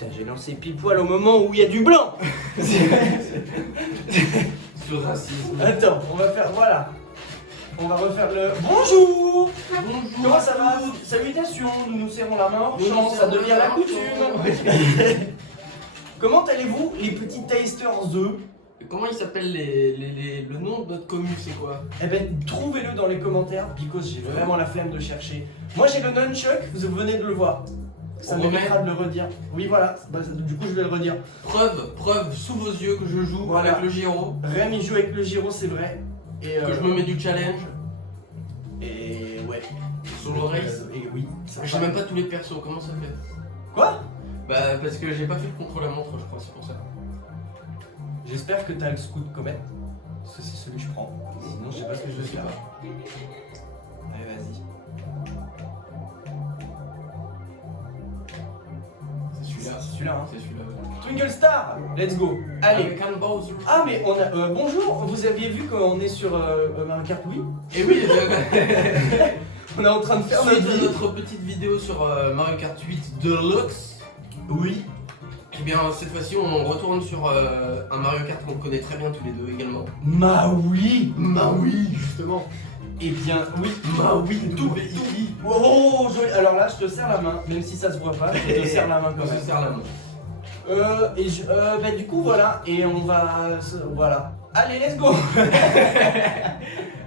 Putain, j'ai lancé pile poil au moment où il y a du blanc. Sur racisme. Attends, on va faire, voilà. On va refaire le bonjour. Bonjour. Comment ça va? Salutations, nous nous serrons la main, Nous nous chance, ça serrons devient la la main, coutume. Comment allez-vous, les petits tasters œufs? Comment il s'appelle le nom de notre commune, c'est quoi? Eh ben, trouvez-le dans les commentaires, because j'ai vraiment la flemme de chercher. Moi j'ai le nunchuck, vous venez de le voir. Ça On m'évitera de le redire. Oui, voilà, bah, du coup je vais le redire. Preuve sous vos yeux que je joue Voilà. avec le gyro, Rem il joue avec le gyro, c'est vrai. Et, que je me mets du challenge Et ouais. sur le race. Et oui. ça J'ai va. même pas tous les persos, comment ça fait? Quoi? Bah parce que j'ai pas fait le contre la montre, je crois, c'est pour ça. J'espère que t'as le scout comet. Parce que c'est celui que je prends. Sinon je sais pas ce que je vais faire. Allez, vas-y. C'est celui-là. C'est celui-là, hein. C'est celui-là. Twinkle Star, let's go. Allez. Avec un Bowser. Ah mais on a bonjour, vous aviez vu qu'on est sur un carte Wii. Et oui, On est en train de faire suite notre de vie. notre petite vidéo sur Mario Kart 8 Deluxe. Oui. Eh bien cette fois-ci on retourne sur un Mario Kart qu'on connaît très bien tous les deux également. Maui. Maui justement. Eh bien oui. Maui Tout. VI. Oh joli. Alors là je te serre la main, même si ça se voit pas, je te serre la main quand On se même. serre la main. Bah du coup voilà, et on va voilà. Allez let's go.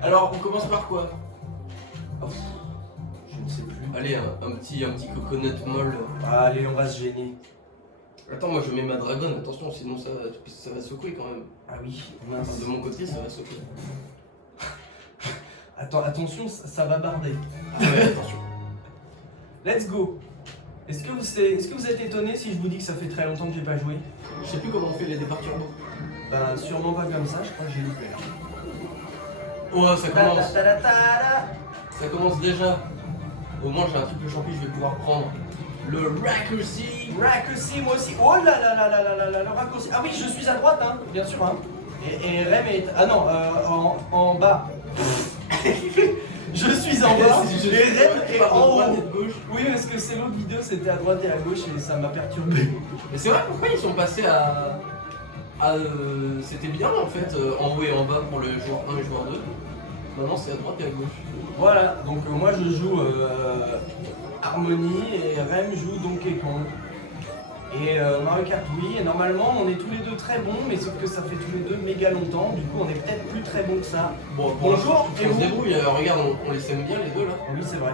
Alors on commence par quoi? Je ne sais plus. Allez un petit coconut molle. Allez on va se gêner. Attends moi je mets ma dragonne, attention sinon ça va secouer quand même. Ah oui. Enfin, Mince. de mon côté ça va secouer. Attends attention ça va barder. Ah ouais attention. Let's go. Est-ce que vous êtes étonné si je vous dis que ça fait très longtemps que j'ai pas joué? Je sais plus comment on fait les départs turbo. Ben sûrement pas comme ça, je crois que j'ai loupé là. Ouais ça commence. Ta-da-ta-da-ta-da. Ça commence déjà. Au moins j'ai un triple champi, je vais pouvoir prendre le raccourci. Raccourci moi aussi. Oh là là là là là là là, le raccourci. Ah oui je suis à droite hein, bien sûr hein. Et Rem est... Ah non, en bas. Je suis en bas et Rem est en haut. droite et de gauche. Oui parce que c'est l'autre vidéo, c'était à droite et à gauche et ça m'a perturbé. Mais c'est vrai pourquoi ils sont passés à c'était bien en fait en haut et en bas pour le joueur 1 et le joueur 2. Maintenant c'est à droite et à gauche. Voilà, donc moi je joue Harmony et Rem joue Donkey Kong. Et Mario Kart oui, et normalement on est tous les deux très bons, mais sauf que ça fait tous les deux méga longtemps, du coup on est peut-être plus très bons que ça. Bon, Bonjour, on et se vous? débrouille, regarde, on les aime bien les deux là. Oui c'est vrai.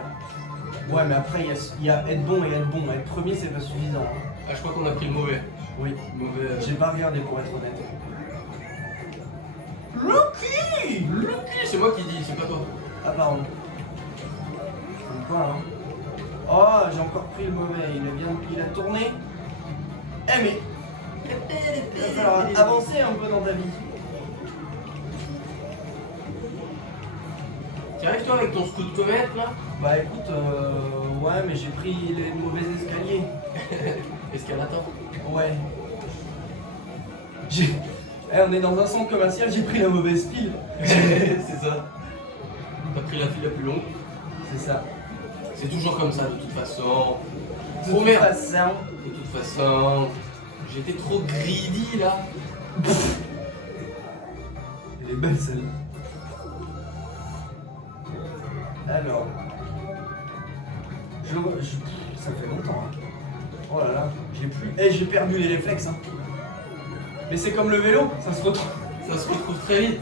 Ouais mais après il y a être bon et être bon, être premier c'est pas suffisant. Ah je crois qu'on a pris le mauvais. Oui, Mauvais. j'ai pas regardé pour être honnête. Lucky. Lucky, c'est moi qui dis, c'est pas toi. Ah pardon. Comme quoi hein. Oh j'ai encore pris le mauvais, il a tourné. Eh mais il va falloir avancer un peu dans ta vie. Tu arrives toi avec ton scout comète là? Bah écoute, ouais mais j'ai pris les mauvais escaliers. Escalator. Ouais. On est dans un centre commercial, j'ai pris la mauvaise file. C'est ça. T'as pris la file la plus longue. C'est ça. C'est toujours comme ça de toute façon. De Oh toute merde. façon, De toute façon, j'étais trop greedy là. elle est belle celle-là. Alors. Ça fait longtemps. Hein. Oh là là, j'ai perdu les réflexes. Hein. Mais c'est comme le vélo, ça se retrouve. Ça se retrouve très vite.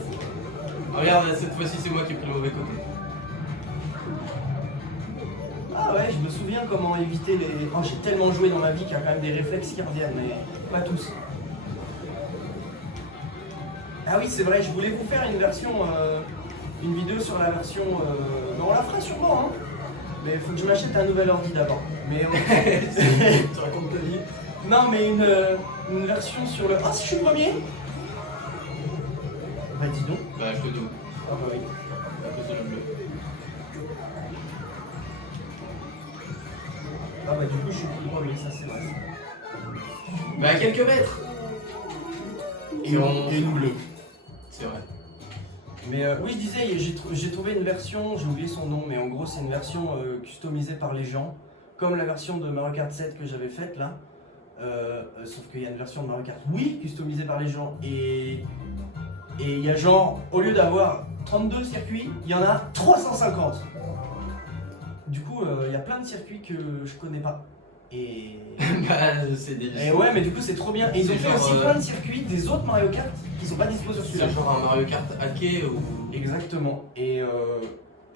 Regarde, cette fois-ci c'est moi qui ai pris le mauvais côté. Ah ouais, je me souviens comment éviter les... Oh, j'ai tellement joué dans ma vie qu'il y a quand même des réflexes qui reviennent, mais pas tous. Ah oui, c'est vrai, je voulais vous faire une version... une vidéo sur la version... Mais on la fera sûrement, hein. Mais il faut que je m'achète un nouvel ordi d'abord. Mais Tu racontes ta vie. non, mais une version sur le... Ah, si je suis premier. Bah dis donc. Bah je te double. Ah bah oui. À cause de la bleue. Ah bah du coup, je suis premier, ça c'est vrai. Bah à quelques mètres. Et une bleue. C'est vrai. Mais oui, je disais, j'ai trouvé une version, j'ai oublié son nom, mais en gros, c'est une version customisée par les gens, comme la version de Mario Kart 7 que j'avais faite là. Sauf qu'il y a une version de Mario Kart, oui, customisée par les gens. Et il y a genre, au lieu d'avoir 32 circuits, il y en a 350. Du coup, il y a plein de circuits que je connais pas. Et Bah, c'est délicieux. Et ouais, mais du coup, c'est trop bien. Et ils ont C'est fait genre, aussi plein de circuits des autres Mario Kart qui sont pas dispo sur celui-là. C'est genre un Mario Kart hacké ou. Exactement. Et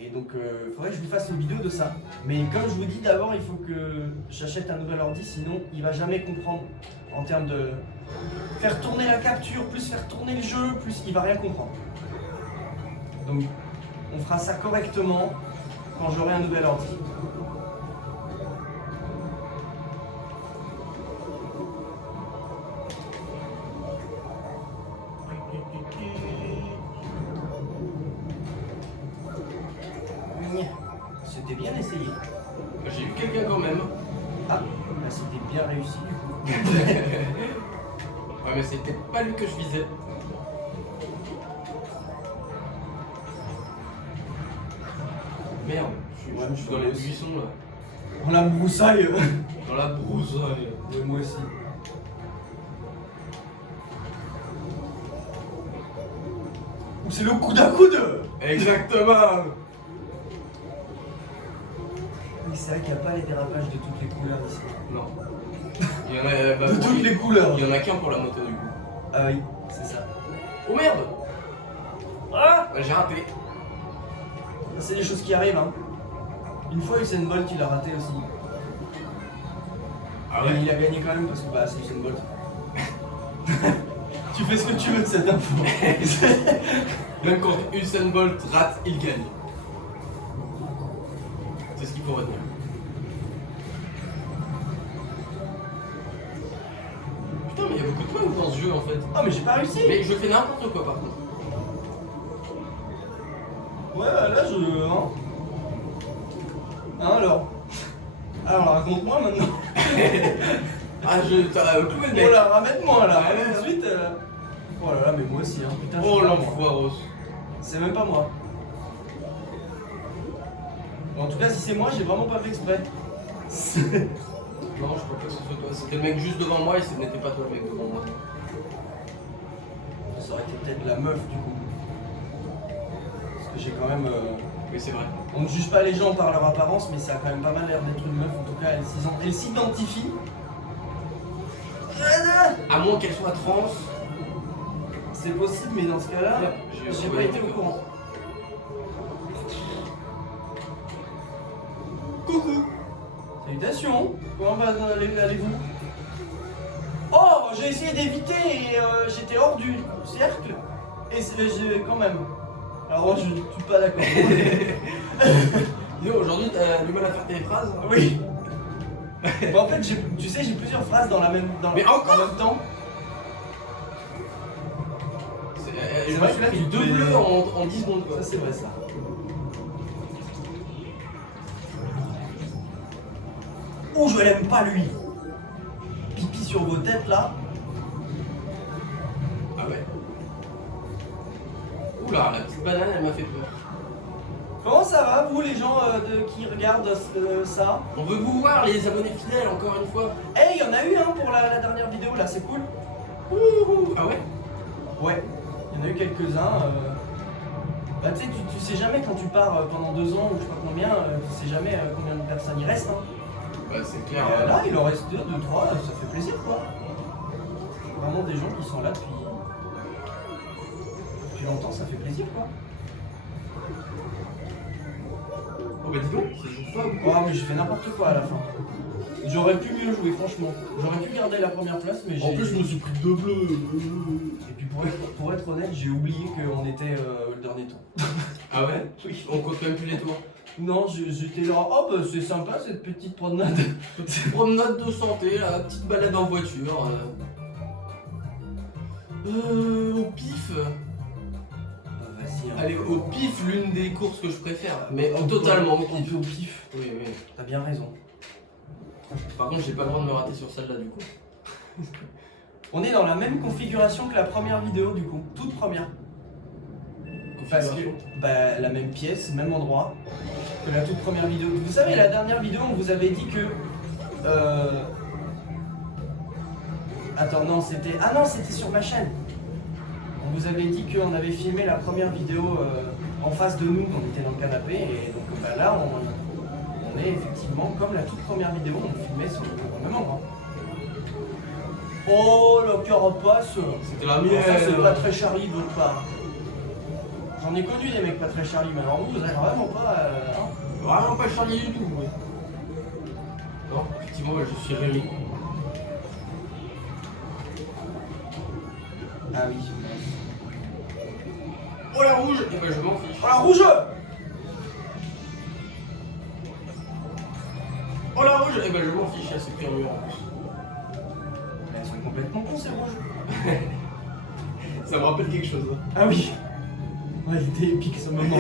donc, faudrait que je vous fasse une vidéo de ça. Mais comme je vous dis, d'abord, il faut que j'achète un nouvel ordi, sinon il va jamais comprendre en termes de faire tourner la capture, plus faire tourner le jeu, plus il va rien comprendre. Donc, on fera ça correctement quand j'aurai un nouvel ordi. C'était bien essayé. J'ai eu quelqu'un quand même. Ah, bah c'était bien réussi du coup. Ouais, mais c'était pas lui que je visais. Merde, je suis dans les buissons là. On la broussaille. Dans la broussaille. Ouais, moi aussi. C'est le coude à coude. Exactement. Mais c'est vrai qu'il n'y a pas les dérapages de toutes les couleurs ici. Non. Il y en a, bah, De toutes les couleurs. Il y en a qu'un pour la moto du coup. Ah oui, c'est ça. Oh merde. Ah, Bah, j'ai raté. c'est des choses qui arrivent hein. Une fois Usain Bolt il a raté aussi. Ah Mais ouais. il a gagné quand même parce que bah c'est Usain Bolt. Tu fais ce que tu veux de cette info. Même quand Usain Bolt rate, il gagne. C'est ce qu'il faut retenir. Putain, mais il y a beaucoup de points dans ce jeu en fait. Ah mais j'ai pas réussi. Mais je fais n'importe quoi par contre. Ouais là je... Hein alors raconte-moi maintenant. Ah, t'as cloué le mec. Oh là, ramène-moi là, Ouais, tout de suite. Oh là là, mais moi aussi, hein. Putain, je Oh suis pas moi. l'enfoiros. C'est même pas moi. En tout cas, si c'est moi, j'ai vraiment pas fait exprès. Non, je crois pas que ce soit toi. C'était le mec juste devant moi et ce n'était pas toi le mec devant moi. Ça aurait été peut-être la meuf du coup. Parce que j'ai quand même. Oui, c'est vrai. On ne juge pas les gens par leur apparence, mais ça a quand même pas mal l'air d'être une meuf. En tout cas, elle s'identifie. À moins qu'elle soit trans. C'est possible, mais dans ce cas-là, j'ai pas été au courant. Coucou. Salutations. Comment allez-vous? Oh, j'ai essayé d'éviter et j'étais hors du cercle. Et j'ai quand même. Alors je suis pas d'accord. Dis, aujourd'hui, t'as du mal à faire tes phrases. Oui. Bah, en fait, tu sais, j'ai plusieurs phrases dans la même. Mais encore en même temps. C'est vrai vrai que là, que tu deux te- bleus en 10 secondes quoi. Ça, c'est vrai ça. Oh, je l'aime pas lui. Pipi sur vos têtes là. Ah ouais. Oula, la petite banane elle m'a fait peur. Comment ça va, vous, les gens qui regardent ça? On veut vous voir les abonnés fidèles encore une fois. Eh, il y en a eu un pour la dernière vidéo là, c'est cool. Ah ouais. Ouais, il y en a eu quelques-uns. Bah, tu sais, tu sais jamais quand tu pars pendant 2 ans ou je sais pas combien, tu sais jamais combien de personnes il reste. Hein. Bah c'est Et, clair. là, il en reste 2, 3, ça fait plaisir quoi. Vraiment des gens qui sont là depuis longtemps, ça fait plaisir quoi. Oh bah dis donc, ça joue pas ou quoi? Oh, mais j'ai fait n'importe quoi à la fin. J'aurais pu mieux jouer, franchement. J'aurais pu garder la première place, mais j'ai. En plus je me suis pris 2 bleus. Et puis pour être honnête, j'ai oublié qu'on était le dernier tour. Ah ouais? Oui. On compte même plus les tours. Non, j'étais là, oh bah c'est sympa cette petite promenade. Promenade de santé, la petite balade en voiture. Au pif. Vas-y, hein. Allez, au pif, l'une des courses que je préfère. Mais On totalement peut- au on pif. peut au pif. Oui, oui. T'as bien raison. Par contre, j'ai pas le droit de me rater sur celle-là du coup. On est dans la même configuration que la première vidéo du coup, toute première. Parce que bah, la même pièce, même endroit que la toute première vidéo. Vous savez, la dernière vidéo, on vous avait dit que Attends, non, c'était... Ah non, c'était sur ma chaîne. On vous avait dit qu'on avait filmé la première vidéo en face de nous, on était dans le canapé, et donc bah, là, on est effectivement comme la toute première vidéo, on filmait sur le même endroit. Oh, la carapace! C'était la Ça, mienne. c'est pas très Charlie de votre part. J'en ai connu des mecs pas très Charlie, mais alors vous avez vraiment pas... hein. Vraiment pas Charlie du tout. Ouais. Non, effectivement, je suis Rémi. Ah oui. Oh la rouge. Eh ben je m'en fiche. Oh la rouge! Oh la rouge. Eh ben je m'en fiche, elle s'est pris en mur en plus. Mais elles sont complètement cons ces rouges. Ça me rappelle quelque chose. Hein. Ah oui. Ouais, il était épique ce moment.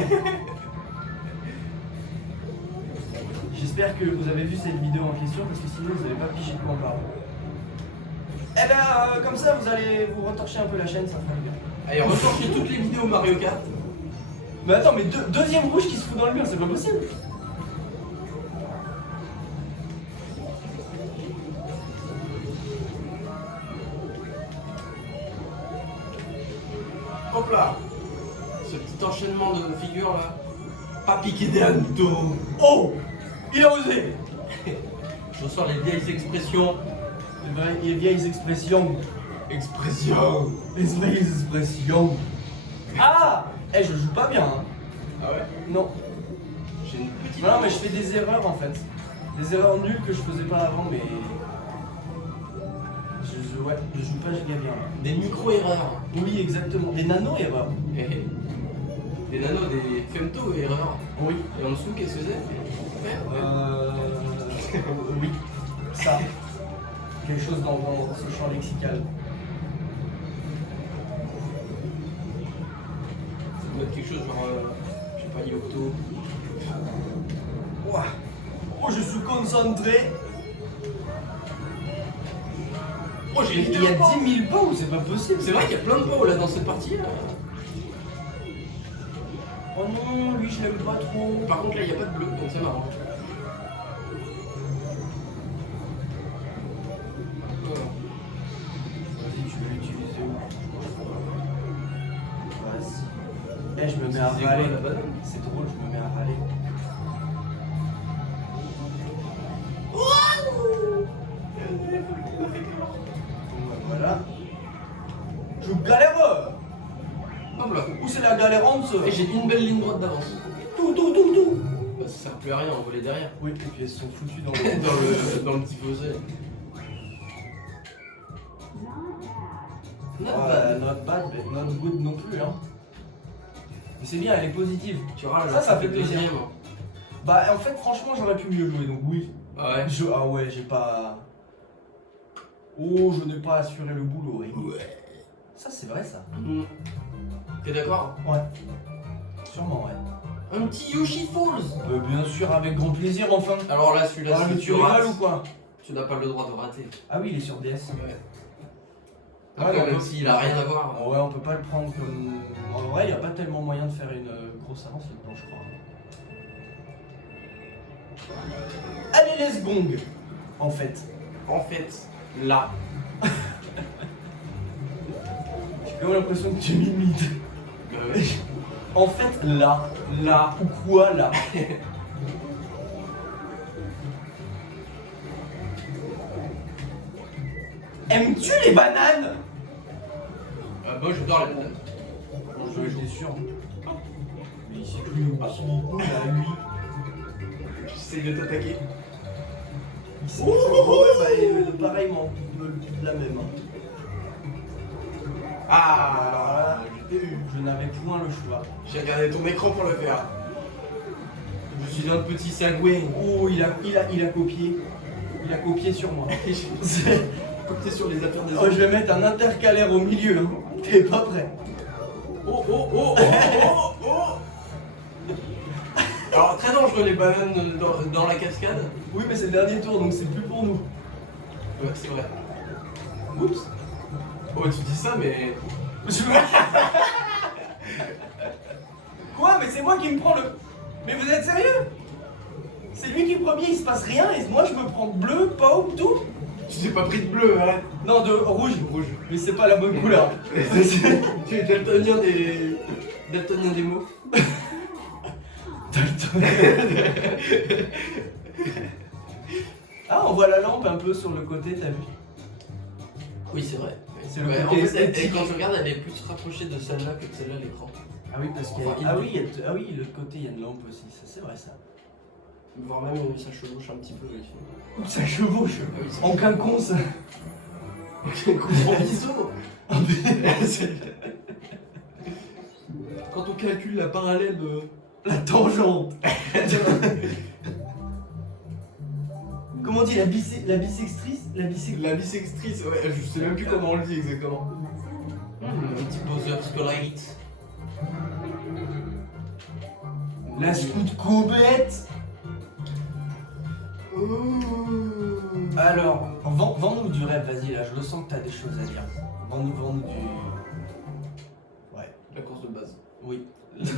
J'espère que vous avez vu cette vidéo en question parce que sinon vous n'avez pas pigé de quoi on parle. Eh ben comme ça vous allez vous retorcher un peu la chaîne, ça fera du bien. Allez, recherchez toutes les vidéos Mario Kart. Mais attends, mais deuxième rouge qui se fout dans le mur, c'est pas possible. Hop là. Ce petit enchaînement de figures là. Pas piqué des hannetons. Oh, il a osé. Je sors les vieilles expressions. Les vieilles expressions. Expressions. Les vieilles expressions. Ah, eh, je joue pas bien. Hein. Ah ouais. Non. J'ai une petite. Non, mais je fais des erreurs en fait. Des erreurs nulles que je faisais pas avant, mais. Ouais, je joue pas giga bien. Des micro-erreurs. Oui, exactement. Des nano-erreurs. Eh, eh. Des nanos, des femto-erreurs. Oui. Et en dessous, qu'est-ce que c'est? Merde. Oui. Ça. Quelque chose dans ce champ lexical. Ça doit être quelque chose genre. Je sais pas, Yocto. Ouah. Oh, je suis concentré. Oh, j'ai Il y a 10 000 pots, c'est pas possible. C'est vrai qu'il y a plein de pots là dans cette partie là. Oh non, lui je l'aime pas trop. Par contre là il n'y a pas de bleu, donc ça m'arrange. Vas-y, tu veux l'utiliser où? Vas-y. Eh, je me mets à C'est quoi, râler. la banane? C'est drôle, je me mets à râler. Voilà. Je galère. Hop là. Où c'est la galérante? Et j'ai une belle ligne droite d'avance. Tout. Bah, ça sert plus à rien, on voler derrière. Oui, et puis elles sont foutues dans dans le petit fossé. Not bad, but not good non plus, hein. Mais c'est bien, elle est positive. Tu vois, Ça fait plaisir. deuxième. Bah, en fait, franchement, j'aurais pu mieux jouer, donc oui. Ah ouais. Ah ouais, j'ai pas. Oh, je n'ai pas assuré le boulot, oui. Ouais. Ça, c'est vrai, ça. Mmh. T'es d'accord? Ouais. Sûrement, ouais. Un petit Yoshi Falls. Bien sûr, avec grand plaisir, enfin. Alors là, celui-là, Ah, si mais tu tu rigoles rates, ou quoi? tu n'as pas le droit de rater. Ah oui, il est sur DS. Ouais. Ouais, Après, on même peut- s'il a rien à voir. Ouais, on peut pas le prendre comme. En vrai, il n'y a pas tellement moyen de faire une grosse avance là-dedans, je crois. Allez, let's gong. En fait. En fait, là. J'ai quand même l'impression que tu m'imites. Ouais. En fait, là. Là. Ou quoi, là? Aimes-tu les bananes? Moi, j'adore les bananes. J'étais sûr. Mais il s'est cru où là, lui? J'essaye de t'attaquer. Il s'est cru. Ouais, bah, pareillement. De la même. Hein. Ah, je t'ai eu. Je n'avais point le choix. j'ai regardé ton écran pour le faire. Je suis un petit sagouin. Oh, il a copié. Il a copié sur moi. Copié sur les affaires des Oh, je vais mettre un intercalaire au milieu. Hein. T'es pas prêt? Oh, oh, oh, oh, oh, oh. Alors, très dangereux les bananes dans la cascade. Oui, mais c'est le dernier tour, donc c'est plus pour nous. Ouais, c'est vrai. Oups. Oh, tu dis ça, mais. Quoi? Mais c'est moi qui me prends le... Mais vous êtes sérieux? C'est lui qui est premier, il se passe rien, et moi je me prends bleu, paume, tout? Tu J'ai pas pris de bleu, arrête. Non, de rouge. Rouge. Mais c'est pas la bonne couleur. Tu es daltonien des... daltonien des mots. Ah, on voit la lampe un peu sur le côté, t'as vu? Oui, c'est vrai. C'est le Ouais, en côté fait, esthétique. quand tu regardes, elle est plus rapprochée de celle-là que de celle-là à l'écran. Ah oui, parce qu'il y a... Enfin, Ah oui, ah oui, l'autre côté, il y a une lampe aussi, ça c'est vrai ça. Voire même ça chevauche un petit peu ici. Ça chevauche. Ah oui, ça En quinconce. En biseau. Quand on calcule la parallèle de... La tangente. Comment on dit la bisextrice? La bisextrice, ouais, je sais même plus comment on le dit exactement. Un petit poseur scolite. La scout complète. Alors, vends-nous du rêve, vas-y là, je le sens que t'as des choses à dire. Vends-nous du... Ouais, La course de base. oui.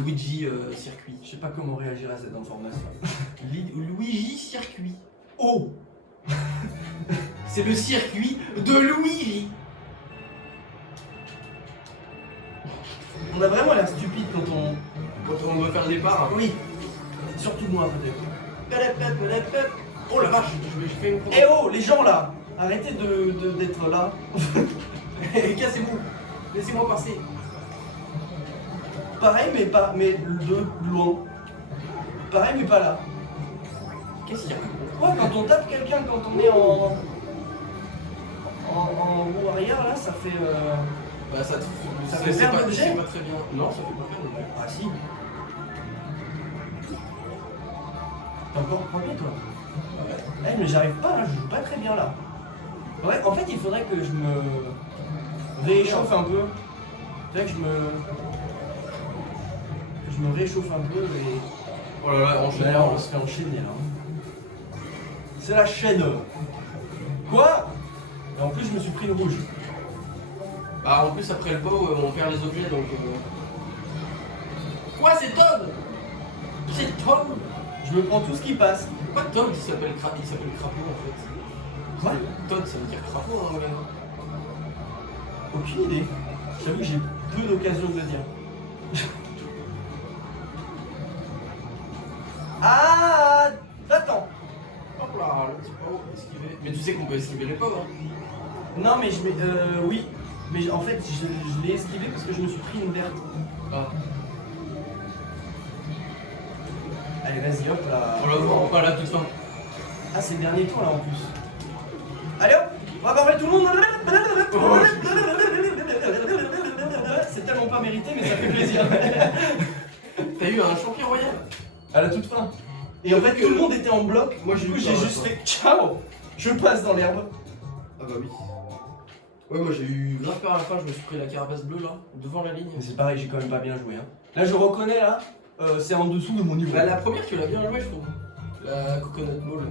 Luigi circuit. Je sais pas comment réagir à cette information. Luigi circuit. Oh! C'est le circuit de Luigi. On a vraiment l'air stupide quand on... Quand on doit faire le départ. Oui. Surtout moi peut-être. Oh la vache, je fais une Eh oh, les gens là! Arrêtez d'être là. Cassez-vous. Laissez-moi passer. Pareil mais pas... mais de loin. Pareil mais pas là. Qu'est-ce qu'il y a? Ouais, quand on tape quelqu'un, quand on est en roue arrière, là, ça fait... Bah ça fait perdre l'objet. C'est pas très bien. Non, ça fait pas perdre l'objet. Ah si. T'es encore premier, toi? Ouais. Eh, mais j'arrive pas, là, je joue pas très bien, là. Ouais, en fait, il faudrait que je me réchauffe un peu. Il faudrait que je me réchauffe un peu et... Oh là là, enchaîne. D'ailleurs, on se fait enchaîner, là. C'est la chaîne. Quoi? Et en plus, je me suis pris une rouge. Bah en plus après le pot, on perd les objets donc... Quoi, c'est Todd? C'est Todd? Je me prends tout ce qui passe. Pourquoi Todd il s'appelle crapaud en fait? Quoi? Todd ça veut dire crapaud en anglais. Aucune idée. J'avoue que j'ai peu d'occasion de le dire. Ah! Attends! Hop là, le petit pot, esquiver. Mais tu sais qu'on peut esquiver les pots hein? Non mais je mets... oui. Mais en fait, je l'ai esquivé parce que je me suis pris une verte. Ah. Allez, vas-y, hop là. On la voit pas là toute fin. Ah, c'est le dernier tour là en plus. Allez hop! On va barrer tout le monde! C'est tellement pas mérité, mais ça fait plaisir. T'as eu un champion royal? À la toute fin. Et en fait, tout le monde était en bloc. Moi, Du j'ai coup, eu j'ai peur, juste quoi. fait ciao! Je passe dans l'herbe. Ah bah oui. Ouais, moi j'ai eu grave peur à la fin, je me suis pris la carapace bleue là, devant la ligne. Mais c'est pareil, j'ai quand même pas bien joué. Hein. Là, je reconnais là, c'est en dessous de mon niveau. Bah la première tu l'as bien joué je trouve. La coconut ball.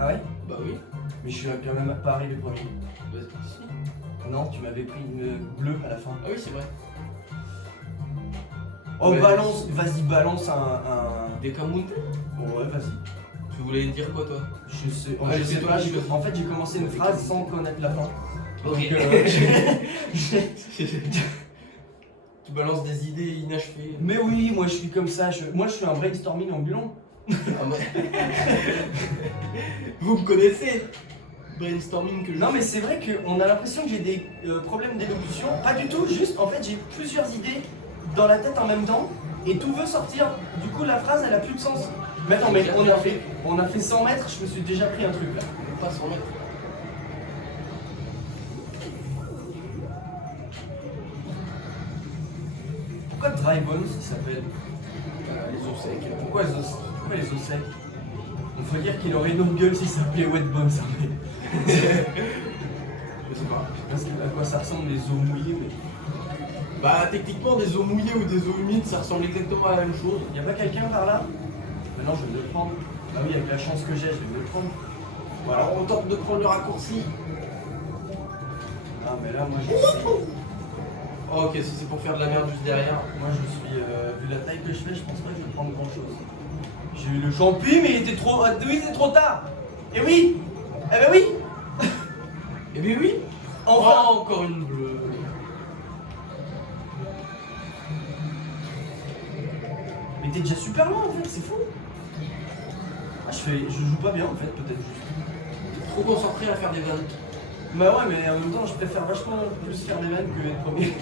Ah ouais? Bah oui. Mais je suis quand même pas arrivé premier. Bah si. Non, tu m'avais pris une bleue à la fin. Ah oui c'est vrai. Oh, Ouais. balance, vas-y, balance un. Des Kamunte? Oh, ouais, vas-y. Tu voulais dire quoi toi? Je sais, Ouais, je c'est sais toi pas, qui choisis. en fait, j'ai commencé une phrase sans connaître la fin. Ok. Donc, Tu balances des idées inachevées. Mais oui, moi je suis comme ça, moi je suis un brainstorming ambulant. Ah, ouais. Vous me connaissez? Brainstorming que je Non mais c'est vrai qu'on a l'impression que j'ai des problèmes d'élocution. Pas du tout, juste en fait j'ai plusieurs idées dans la tête en même temps et tout veut sortir. Du coup la phrase elle a plus de sens. Mais attends, mais on a fait 100 mètres, je me suis déjà pris un truc là. Pas 100 mètres. Pourquoi Dry Bones ça s'appelle? Les os secs. Pourquoi les os secs? On faut dire qu'il aurait une autre gueule s'il s'appelait Wet Bones. Je sais pas. Je sais pas à quoi ça ressemble les os mouillés mais... Bah techniquement des eaux mouillées ou des eaux humides ça ressemble exactement à la même chose. Y'a pas quelqu'un par là? Maintenant je vais me le prendre. Ah oui, avec la chance que j'ai, je vais me le prendre. Voilà. Alors on tente de prendre le raccourci. Ah mais là moi je suis... Oh, ok, si c'est pour faire de la merde juste derrière. Moi je suis... vu la taille que je fais, je pense pas que je vais prendre grand chose. J'ai eu le champi mais il était trop... oui c'est trop tard. Et oui. Eh ben oui. Eh bien oui. Enfin. Oh, encore une bleue. Mais t'es déjà super loin en fait, c'est fou. Ah, je joue pas bien en fait, peut-être juste. Trop concentré à faire des vannes. Bah ouais, mais en même temps, je préfère vachement plus faire des vannes que être premier.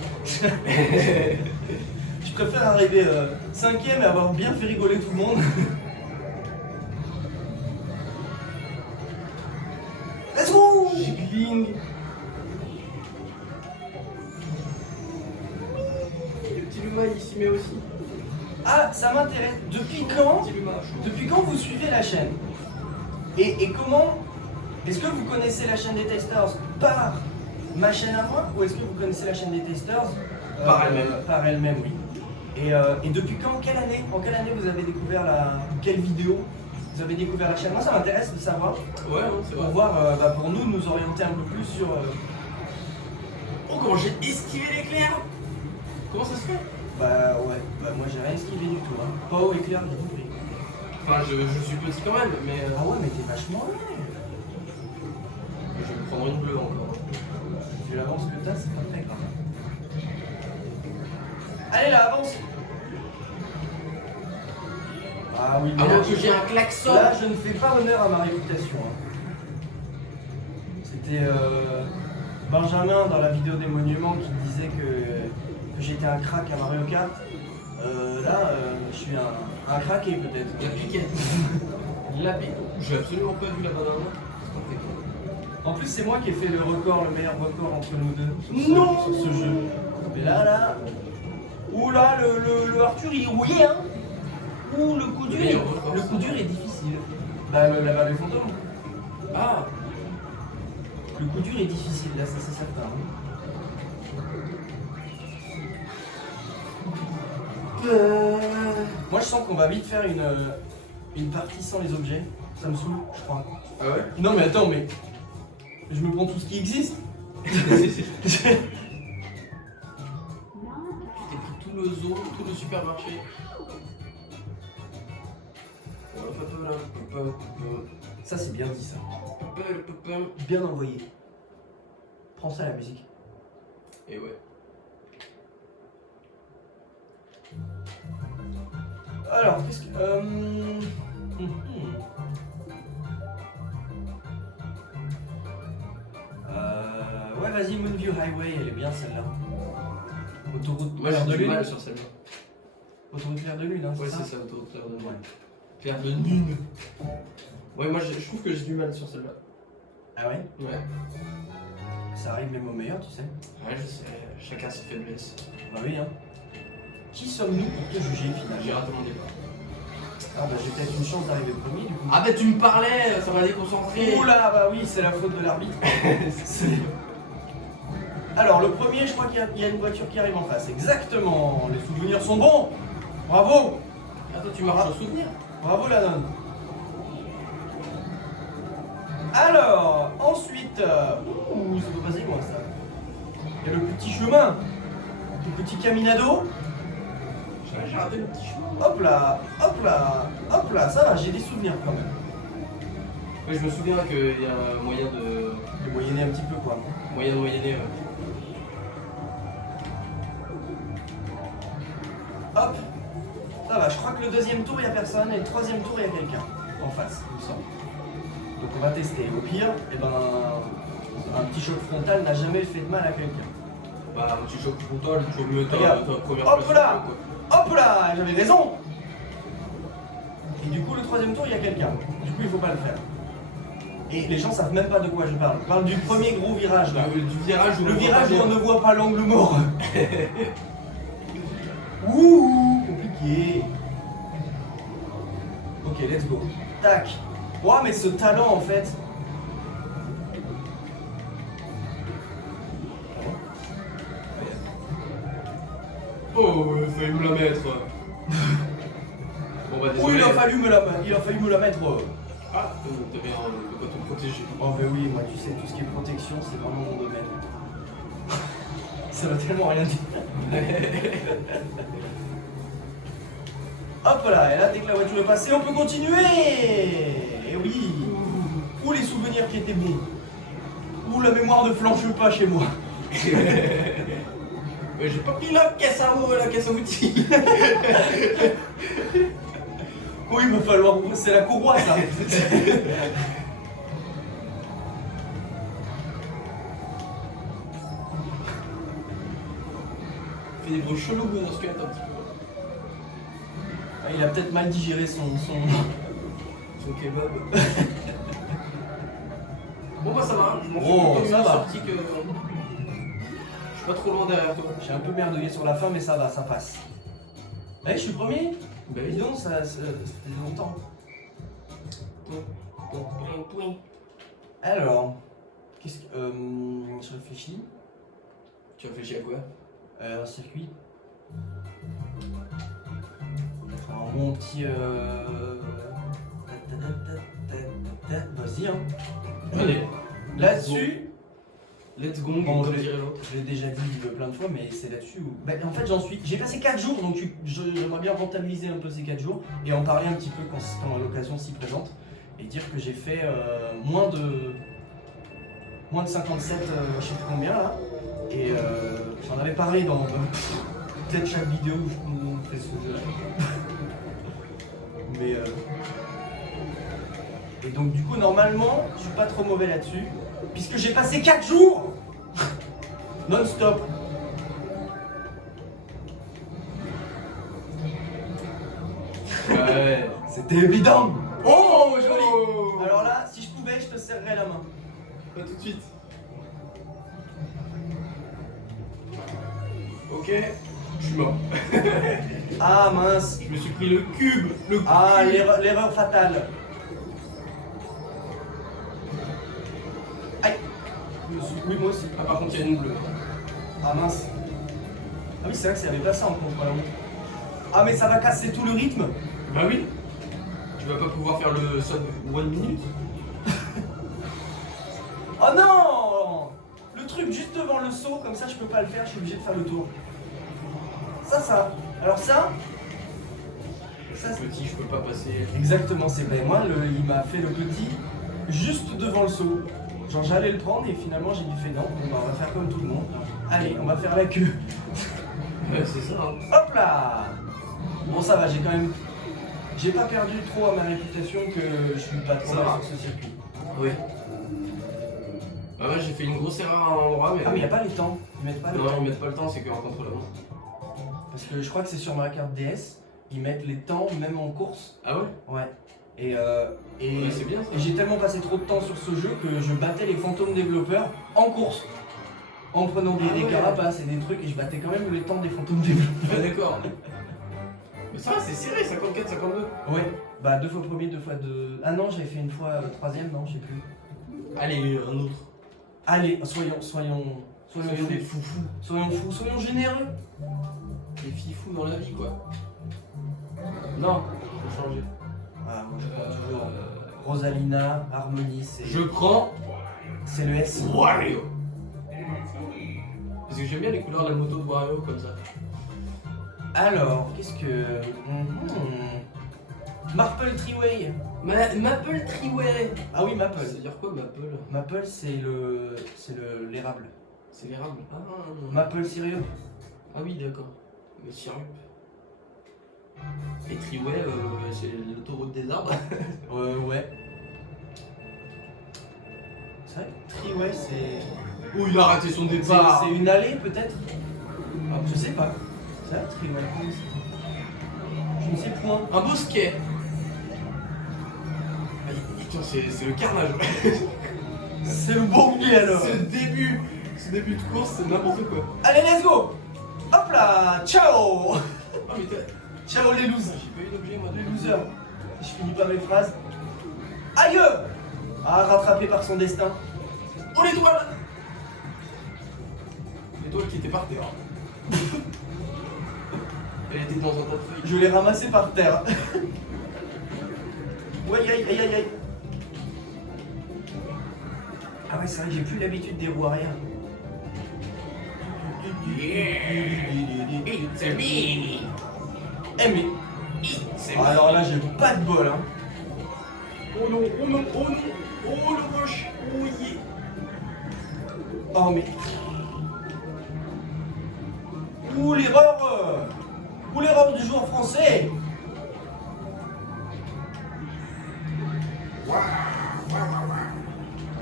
Je préfère arriver 5ème et avoir bien fait rigoler tout le monde. Let's go! Jiggling. Le petit Luma il s'y met aussi. Ah, ça m'intéresse. Depuis quand vous suivez la chaîne? Et comment? Est-ce que vous connaissez la chaîne des testers par ma chaîne à moi, ou est-ce que vous connaissez la chaîne des testers Par elle-même. Par elle-même, oui. Et depuis quand? En quelle année vous avez découvert quelle vidéo vous avez découvert la chaîne? Moi, ça m'intéresse de savoir. Ouais, c'est Pour vrai. voir, pour nous orienter un peu plus sur. Oh, comment j'ai esquivé l'éclair. Comment ça se fait? Bah ouais, bah moi j'ai rien esquivé du tout. Hein. Pas au éclair, j'ai compris. Enfin, je suis petit quand même, mais Ah ouais, mais t'es vachement loin. je vais me prendre une bleue encore. Vu l'avance que t'as, c'est parfait quand même. Allez là, avance. Ah oui, mais À là, moins que j'ai un klaxon. là, je ne fais pas honneur à ma réputation. Hein. C'était Benjamin dans la vidéo des monuments qui disait que j'étais un crack à Mario Kart. Je suis un craqué peut-être. La piquette. La piquette. J'ai absolument pas vu la banane. C'est parfait. En plus, c'est moi qui ai fait le meilleur record entre nous deux sur ce jeu. Mais là. Ouh là, le Arthur il est rouillé, hein. Ouh, le coup dur est difficile. Bah, la vallée fantôme. Ah. Le coup dur est difficile, là, ça c'est certain. Moi, je sens qu'on va vite faire une partie sans les objets. Ça me saoule, je crois. Ah ouais. Non, mais attends, mais je me prends tout ce qui existe. Tu t'es pris tout le zoo, tout le supermarché. Ça, c'est bien dit, ça. Bien envoyé. Prends ça, la musique. Et ouais. Alors, qu'est-ce que. Ouais, vas-y, Moonview Highway, elle est bien celle-là. Autoroute Moi clair de j'ai du lune. mal sur celle-là. Autoroute clair de lune, hein, Ouais, c'est c'est ça. ça, autoroute clair de lune. Clair de lune. Ouais, moi je trouve que j'ai du mal sur celle-là. Ah ouais? Ouais. Ça arrive même au meilleur, tu sais. Ouais, je sais, chacun ses faiblesses. Bah oui, hein. Qui sommes-nous pour te juger J'ai finalement? raté mon départ. Ah bah j'ai peut-être une chance d'arriver premier du coup. Ah bah tu me parlais, ça m'a déconcentré. Oula, bah oui, c'est la faute de l'arbitre. Alors, le premier, je crois qu'il y a une voiture qui arrive en face. Exactement, les souvenirs sont bons. Bravo. Attends, tu marches au souvenir. Bravo la nonne. Alors, ensuite, ça peut passer loin ça. Il y a le petit chemin, le petit caminado. J'ai raté le petit chemin. Hop là, hop là, hop là, ça va, j'ai des souvenirs quand même. Ouais, je me souviens qu'il y a moyen de. J'ai moyenné un petit peu quoi. Moyen de moyenner, ouais. Hop, ça va, je crois que le deuxième tour il n'y a personne et le troisième tour il y a quelqu'un en face, il me semble. Donc on va tester. Au pire, eh ben, un petit choc frontal n'a jamais fait de mal à quelqu'un. Bah, un petit choc frontal, tu veux mieux ta Regarde. première Hop place, là. quoi. Hop là, j'avais raison. Et du coup, le troisième tour, il y a quelqu'un. Du coup, il faut pas le faire. Et les gens savent même pas de quoi je parle. Je parle du premier gros virage là. Du virage où Le on virage où voit on pas ne voit pas l'angle mort. Ouh, compliqué. Ok, let's go. Tac. Ouah, mais ce talent en fait. Oh, il a failli me la mettre. Bon bah Oh, désolé. il a failli me la mettre. Ah, t'avais de quoi te protéger. Oh, ben oui, moi tu sais, tout ce qui est protection, c'est vraiment mon domaine. Ça va tellement rien dire. Hop là, et là, dès que la voiture est passée, on peut continuer. Et oui. Ouh, les souvenirs qui étaient bons. Ouh la mémoire ne flanche pas chez moi. Mais j'ai pas pris la caisse à outils. Oui, il va falloir. C'est la courroie, ça. Fait des bruits chelous dans ce squelette un petit peu. Ah, il a peut-être mal digéré son kebab. Bon bah ça va, je m'en suis Oh, plutôt ça mieux va. sorti que. Je suis pas trop loin derrière toi. J'ai un peu merdouillé sur la fin, mais ça va, ça passe. Eh, je suis premier. Bah Dis donc, ça fait longtemps. Alors, qu'est-ce que. Je réfléchis. Tu réfléchis à quoi? Un circuit. Un bon petit. Vas-y, hein. Allez, Là-dessus, let's go, Bon, comme je dirait l'autre. l'ai déjà dit plein de fois, mais c'est là-dessus où. Bah, en fait, j'en suis. J'ai passé 4 jours, donc j'aimerais bien rentabiliser un peu ces 4 jours et en parler un petit peu quand l'occasion s'y présente et dire que j'ai fait moins de 57, je sais plus combien là. Et j'en avais parlé dans peut-être chaque vidéo où je fais ce jeu. Mais et donc du coup normalement je suis pas trop mauvais là-dessus puisque j'ai passé 4 jours non-stop. Ouais. C'était évident. Oh, joli. Alors là, si je pouvais, je te serrerais la main. Pas tout de suite. Ok, je suis mort. Ah mince. Je me suis pris le cube. Ah, l'erreur fatale. Aïe. Oui, moi aussi. Ah, par contre, il y a une bleue. Ah mince. Ah oui, c'est vrai que ça avait pas ça en contre la route. Ah mais ça va casser tout le rythme. Bah oui. Tu vas pas pouvoir faire le saut de 1 minute. Oh non. Le truc juste devant le saut, comme ça je peux pas le faire, je suis obligé de faire le tour. Ça. Alors ça c'est- Petit, je peux pas passer. Exactement, c'est vrai. Moi, il m'a fait le petit juste devant le saut. Genre j'allais le prendre et finalement j'ai dit fait non, bon, bah, on va faire comme tout le monde. Allez, on va faire la queue. Ouais, c'est ça. Hein. Hop là. Bon ça va, j'ai quand même. J'ai pas perdu trop à ma réputation que je suis pas trop Ça mal va. sur ce circuit. Oui. Ah ouais, j'ai fait une grosse erreur à un endroit, mais. Ah mais y a pas les temps. Ils mettent pas les Non, temps. ils mettent pas le temps, c'est qu'en contre-la-montre. Parce que je crois que c'est sur ma carte DS, ils mettent les temps même en course. Ah ouais? Ouais. Et Ouais, c'est bien ça. et j'ai tellement passé trop de temps sur ce jeu que je battais les fantômes développeurs en course. En prenant des ouais. carapaces et des trucs et je battais quand même les temps des fantômes développeurs. Ah d'accord. Mais ça va, c'est serré, 54-52. Ouais, bah 2 fois premier, 2 fois 2. Ah non, j'avais fait une fois troisième, non, je sais plus. Allez, un autre. Allez, soyons des fous. foufous. Soyons fous, soyons généreux. Des fifous dans la vie, quoi. Non, faut changer. Ah, moi je prends toujours Rosalina, Harmonie, Je prends c'est le S. Wario. Parce que j'aime bien les couleurs de la moto de Wario comme ça. Alors, qu'est-ce que. Marple Treeway. Maple Treeway. Ah oui, Maple. Ça veut dire quoi Maple? Maple, c'est l'érable. C'est l'érable. Ah, Maple Syrup. ah oui, d'accord. Le sirup. Et Treeway, c'est l'autoroute des arbres. Ouais. C'est vrai que Treeway, c'est. Oh, il a raté son départ. C'est une allée peut-être. Ah, je sais pas. C'est vrai, Treeway. comment c'est Je ne sais point. Un bosquet. Ah, putain, c'est le carnage. C'est le bourbier alors. Ce début de course, c'est n'importe quoi. Allez, let's go. Hop là. Ciao. Ah, mais t'as. Ciao les losers. J'ai pas eu d'objet, moi, Les losers. Je finis pas mes phrases. Aïe. Ah, rattrapé par son destin. Oh, l'étoile. L'étoile qui était par terre. Elle était dans un tas de feuilles. Je l'ai ramassé par terre. Ouais, aïe. Ah ouais, c'est vrai que j'ai plus l'habitude des roues arrière. It's a me. Eh mais. It's Ah, alors là, j'ai pas de bol, hein. Oh non. Oh le rush. Oh yeah. Oh mais... Ouh l'erreur Ouh l'erreur du joueur français.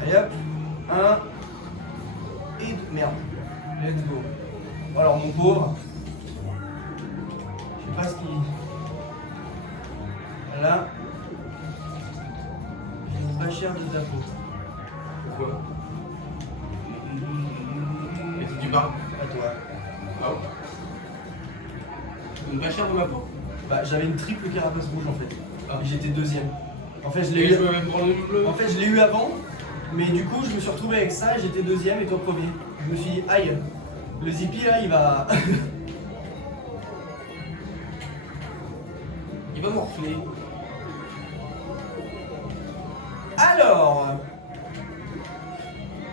Allez hop, 1 et 2. Merde. Let's go. Alors mon pauvre. Je sais pas ce qui... Là. J'ai pas cher de ta peau. Pourquoi? Et tu parles? À toi. Ah ouais. Une pas chère de ma peau? Bah j'avais une triple carapace rouge en fait. Ah. Et j'étais deuxième. En fait je l'ai Et eu. je peux même prendre une bleue. En fait je l'ai eu avant. Mais du coup je me suis retrouvé avec ça et j'étais deuxième et toi premier. Je me suis dit aïe. Le Zippy là il va. Il va morfler. Alors.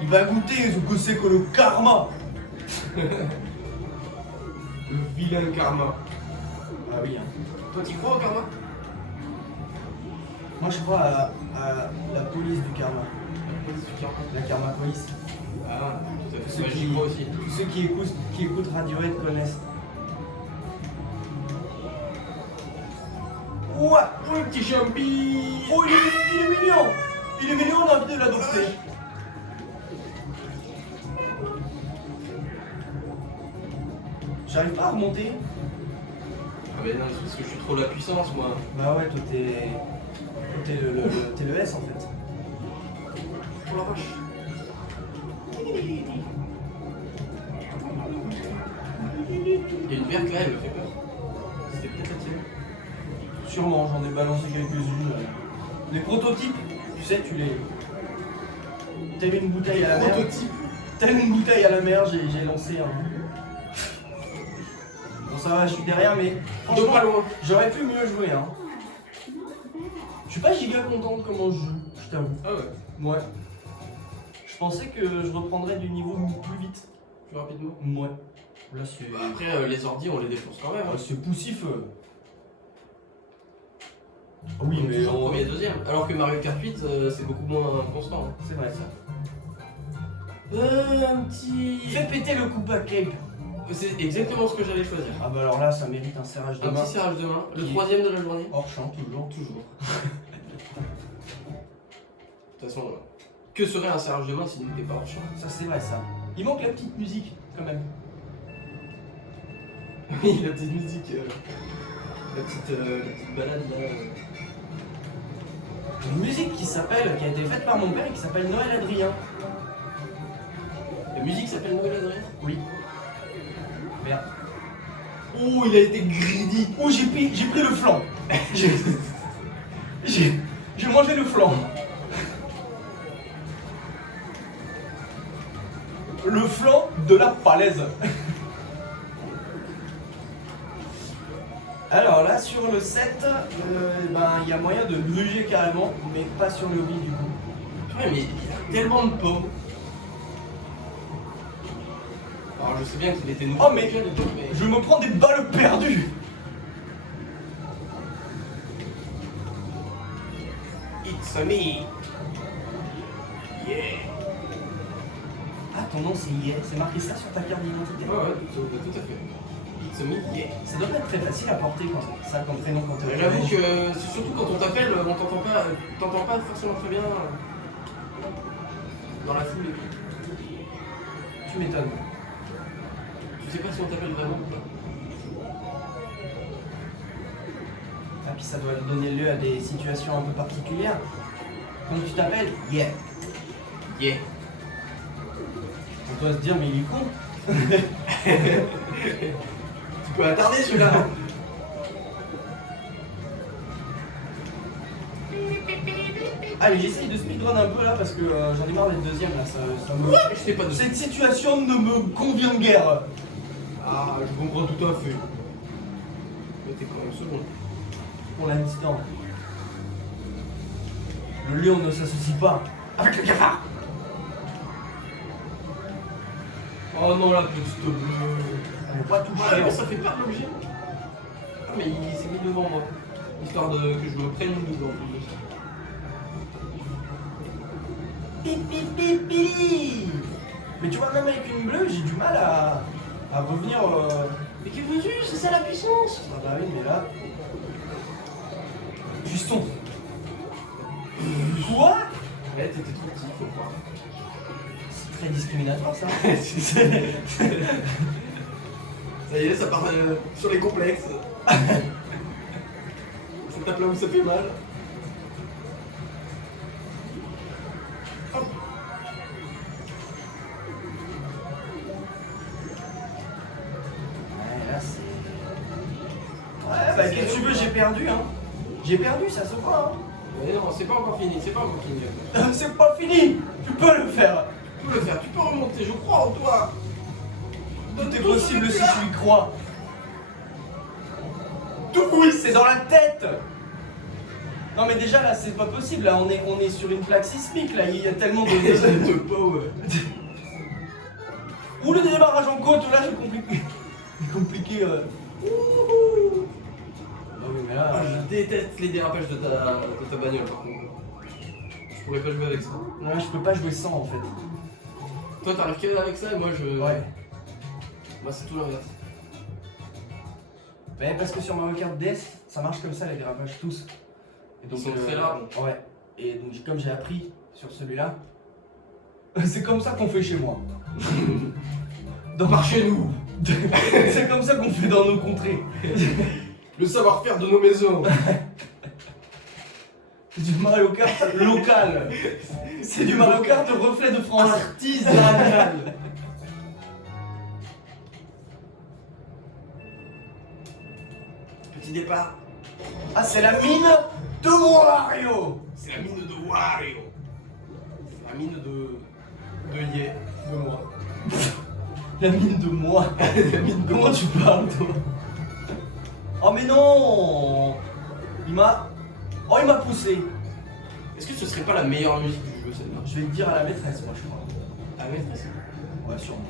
Il va goûter ce que c'est que le karma. Le vilain karma. Ah oui hein. Toi, t'y crois au karma? Moi je crois à la police du karma. La police du karma. La karma police. Ah, tout à fait. Ceux Moi, j'y qui- crois aussi. Tous ceux qui écoutent Radiohead connaissent. Ouah. Oh, le petit champi! Oh il est mignon. Il est mignon, on a envie de l'adopter. J'arrive pas à remonter. Ah, mais non, c'est parce que je suis trop la puissance, moi. Bah ouais, toi t'es le S en fait. Oh la vache. Il y a une verte là, elle me fait peur. C'était peut-être la tienne. Sûrement, j'en ai balancé quelques-unes. Les prototypes, tu sais, tu les. T'as mis une bouteille à la mer. Prototype. T'as mis une bouteille à la mer, j'ai lancé un. Bon, ça va, je suis derrière, mais De franchement, pas loin. j'aurais pu mieux jouer. Hein. Je suis pas giga content de comment je joue, je t'avoue. Ah ouais. Ouais. Je pensais que je reprendrais du niveau plus vite. Plus rapidement. Ouais. Là, c'est. Bah, après, les ordi, on les défonce quand même. Hein. C'est poussif. On Oui, est mais toujours on- premier et deuxième. Alors que Mario Kart 8, c'est beaucoup moins constant. Hein. c'est vrai ça. Un petit. Fais péter le coup à cape. C'est exactement ce que j'allais choisir. Ah bah alors là, ça mérite un serrage de Un main. petit serrage de main. Le Qui- troisième de la journée. Hors champ, toujours. Toujours. De toute façon, que serait un serrage de main s'il n'était pas hors champ? Ça, c'est vrai ça. Il manque la petite musique, quand même. Oui, la petite musique. La petite balade là. Une musique qui a été faite par mon père et qui s'appelle Noël Adrien. La musique s'appelle Noël Adrien. Oui. Merde. Oh, il a été greedy. Oh, j'ai pris le flanc. J'ai mangé le flanc. Le flanc de la falaise. Alors là, sur le 7, il y a moyen de gruger carrément, mais pas sur le 8 du coup. Ouais, mais il a tellement de pommes. Alors, je sais bien qu'il était nouveau. Oh, mais- déjà, le jeu, mais. Je me prends des balles perdues. It's a me. Yeah. Ah, ton nom c'est Yeah, c'est marqué ça sur ta carte d'identité. Ouais, ouais, tout à fait. It's a me, yeah. Ça doit pas être très facile à porter ça comme prénom quand t'es au J'avoue collège. que c'est surtout quand on t'appelle, on t'entend pas forcément très bien dans la foule et tout. Tu m'étonnes. Tu sais pas si on t'appelle vraiment ou pas. Ah, puis ça doit donner lieu à des situations un peu particulières. Quand tu t'appelles Yeah. Yeah. On doit se dire, mais il est con. Tu peux attarder celui-là. Allez, j'essaye de speedrun un peu là parce que j'en ai marre d'être deuxième là. Ça me... Je sais pas de Cette situation ne me convient guère. Ah, je comprends tout à fait. Mais t'es quand même second. Pour l'instant. Le lion ne s'associe pas avec le cafard. Oh non, la petite bleue. On va pas toucher. Ouais, mais ça fait pas l'objet. Ah, mais il s'est mis devant moi. Histoire que je me prenne dedans. En plus de ça. Pi, pi, pi, pi. Mais tu vois, même avec une bleue, j'ai du mal à revenir. Mais que veux-tu? C'est ça la puissance. Ah bah oui, mais là. Juston. Quoi? Ouais, t'étais trop petit, faut croire. C'est très discriminatoire ça. Ça y est, ça part sur les complexes. Ça tape là où ça fait mal. Hop. Ouais, là c'est. Ouais, bah qu'est-ce que tu veux, j'ai perdu hein. J'ai perdu, ça se voit hein. Mais non, c'est pas encore fini, c'est pas encore fini. C'est pas fini. Tu peux le faire. Tu peux le faire, tu peux remonter, je crois en toi. Tout est possible si tu y crois. Tout oui, c'est dans la tête. Non mais déjà là c'est pas possible, là on est sur une plaque sismique là, il y a tellement de power. Ouh le démarrage en côte là c'est compliqué. C'est compliqué Non oui mais là. Ah, je déteste les dérapages de ta bagnole par contre. Je pourrais pas jouer avec ça. Non je peux pas jouer sans en fait. Toi t'arrives qu'à avec ça et moi je. Ouais. Moi c'est tout l'inverse. Mais parce que sur Mario Kart DS, ça marche comme ça les dérapages tous. Et Ils sont très larges. Ouais. Et donc comme j'ai appris sur celui-là, c'est comme ça qu'on fait chez moi. Par chez nous. C'est comme ça qu'on fait dans nos contrées. Le savoir-faire de nos maisons. C'est du Mario Kart local. C'est du Mario Kart reflet de France. Artisanal. Petit départ. Ah c'est la mine de Wario. C'est la mine de Wario. C'est la mine de Yé. De moi. La mine de moi. La mine de comment tu parles toi? Oh mais non. Il m'a poussé. Est-ce que ce serait pas la meilleure musique du jeu celle-là? Je vais te dire à la maîtresse moi je crois. Ah ouais, c'est ça. Ouais sûrement.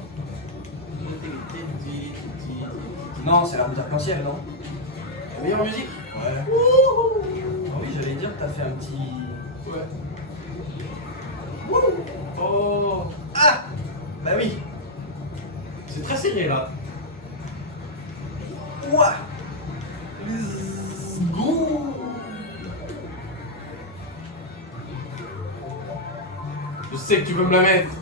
Non c'est la route arc-en-ciel non? La meilleure musique? Ouais. Ah oui j'allais dire que t'as fait un petit. Ouais. Oh. Ah. Bah oui. C'est très serré là. Ouah. Let's go. Je sais que tu veux me la mettre.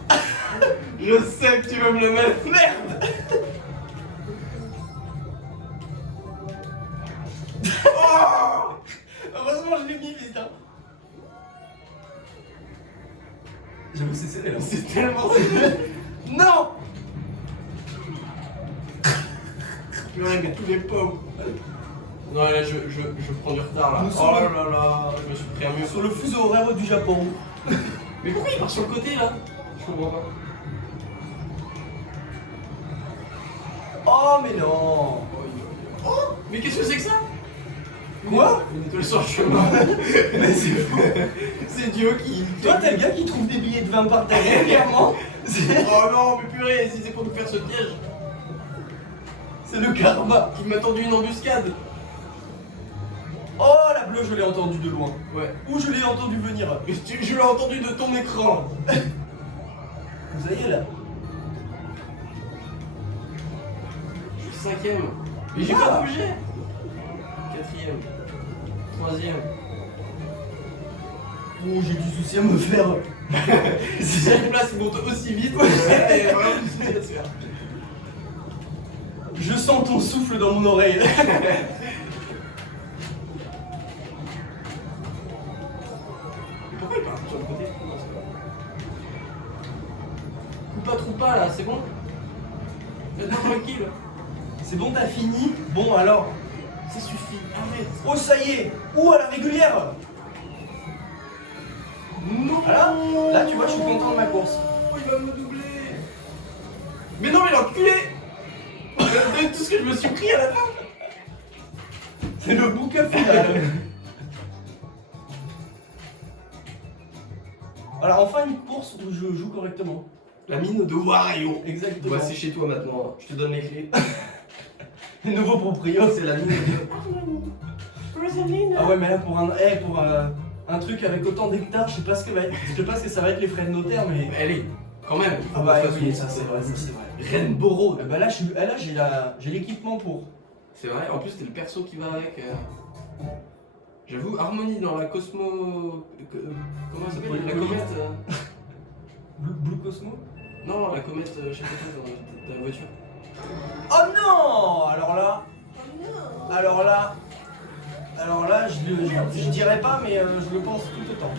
Je sais que tu veux me la mettre. Merde. Oh. Heureusement je l'ai mis vite hein. J'avoue c'est serré là. C'est tellement serré. Non. Purée, mais tous les pauvres. Non, là, je prends du retard, là. Nous Oh sommes- là là, je me suis pris un mur. Sur le fuseau horaire du Japon. Mais pourquoi il part sur le côté, là? Je comprends pas. Oh mais non. Oh, mais qu'est-ce que c'est que ça? Quoi? Une étoile sur le chemin. Mais c'est fou. C'est Dio qui... Toi t'es le gars qui trouve des billets de 20 par terre régulièrement. Oh non, mais purée, si c'est pour nous faire ce piège. C'est le karma. Il m'a tendu une embuscade. Oh la bleue je l'ai entendu de loin. Ouais. Où je l'ai entendu venir. Je l'ai entendu de ton écran. Vous voyez là. Je suis cinquième. Mais j'ai pas bougé. Quatrième. Troisième. Oh j'ai du souci à me faire. Si j'ai une place, ils montent aussi vite. Ouais, vraiment du souci à se faire. Je sens ton souffle dans mon oreille. Pourquoi il part sur le côté? Coupa troupa là, c'est bon? Laisse-moi tranquille. C'est bon t'as fini? Bon alors. Ça suffit, arrête. Oh ça y est. Où à la régulière? Non. Voilà. Là tu vois je suis content de ma course. Oh, il va me doubler. Mais non, mais l'enculé. Regarde tout ce que je me suis pris à la fin. C'est le bouquin final. Alors enfin une course où je joue correctement. La mine de Wario. Exactement. Bah, c'est chez toi maintenant, je te donne les clés. Le nouveau proprio. C'est la mine de... Ah ouais mais là pour un truc avec autant d'hectares, je sais pas ce que ça va être les frais de notaire mais. Allez, Quand même. Ah bah oui, ça c'est vrai, ça c'est vrai. Renboro. Bah là, j'ai l'équipement pour. C'est vrai, en plus, t'es le perso qui va avec. J'avoue, Harmonie dans la Cosmo. Comment ça s'appelle? La comète. Blue Cosmo? Non, la comète, je sais pas quoi, dans la voiture. Oh non! Alors là, je dirais pas, mais je le pense tout autant.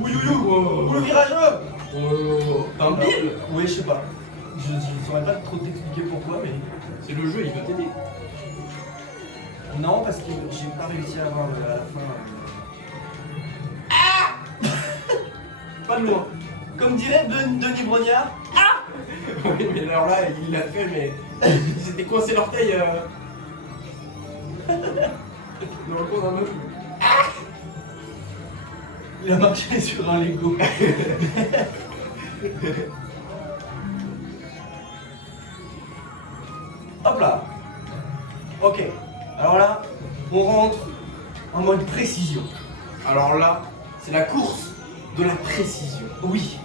Ouh le virageux! T'as un bille? Oui, je sais pas. Je saurais pas trop t'expliquer pourquoi, mais. C'est le jeu, il veut t'aider. Non, parce que j'ai pas réussi à avoir à la fin. Pas de loin. Comme dirait Denis Brognard. Oui, mais alors là, il l'a fait, mais. Il s'était coincé l'orteil. Dans le coin d'un autre. Il a marché sur un Lego. Hop là. Ok. Alors là, on rentre en mode précision. Alors là, c'est la course de la précision. Oui.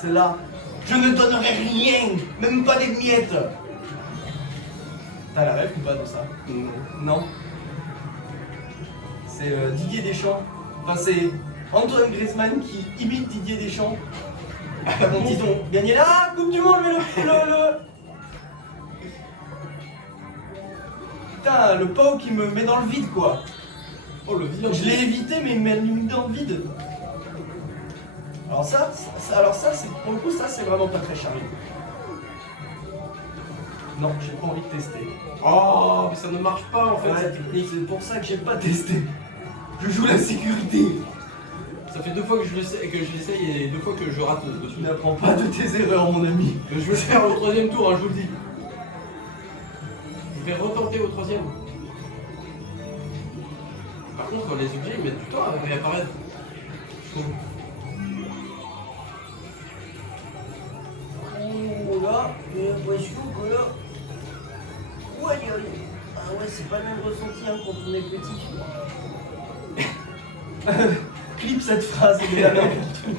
C'est là. Je ne donnerai rien, même pas des miettes. T'as la rêve ou pas de ça? Non. C'est Didier Deschamps. Enfin, c'est Antoine Griezmann qui imite Didier Deschamps. Quand ils ont gagné la Coupe du Monde, mais le... Putain, le Pau qui me met dans le vide, quoi. Oh, le vilain. Je l'ai évité, mais il m'a mis dans le vide. Alors ça, c'est pour le coup, ça, c'est vraiment pas très charmant. Non, j'ai pas envie de tester. Oh, mais ça ne marche pas en fait, Ouais, cette technique. c'est pour ça que j'ai pas testé. Je joue la sécurité. Ça fait 2 fois que je l'essaye et 2 fois que je rate dessus. Tu n'apprends pas de tes erreurs, mon ami. Je vais le faire au 3ème tour, hein, je vous le dis. Je vais retenter au 3ème. Par contre, les objets ils mettent du temps à réapparaître. Je trouve. Oh là, j'ai l'impression que là. Ouais, ah ouais, c'est pas le même ressenti hein, quand on est petit. Clip cette phrase, il est là n'importe où.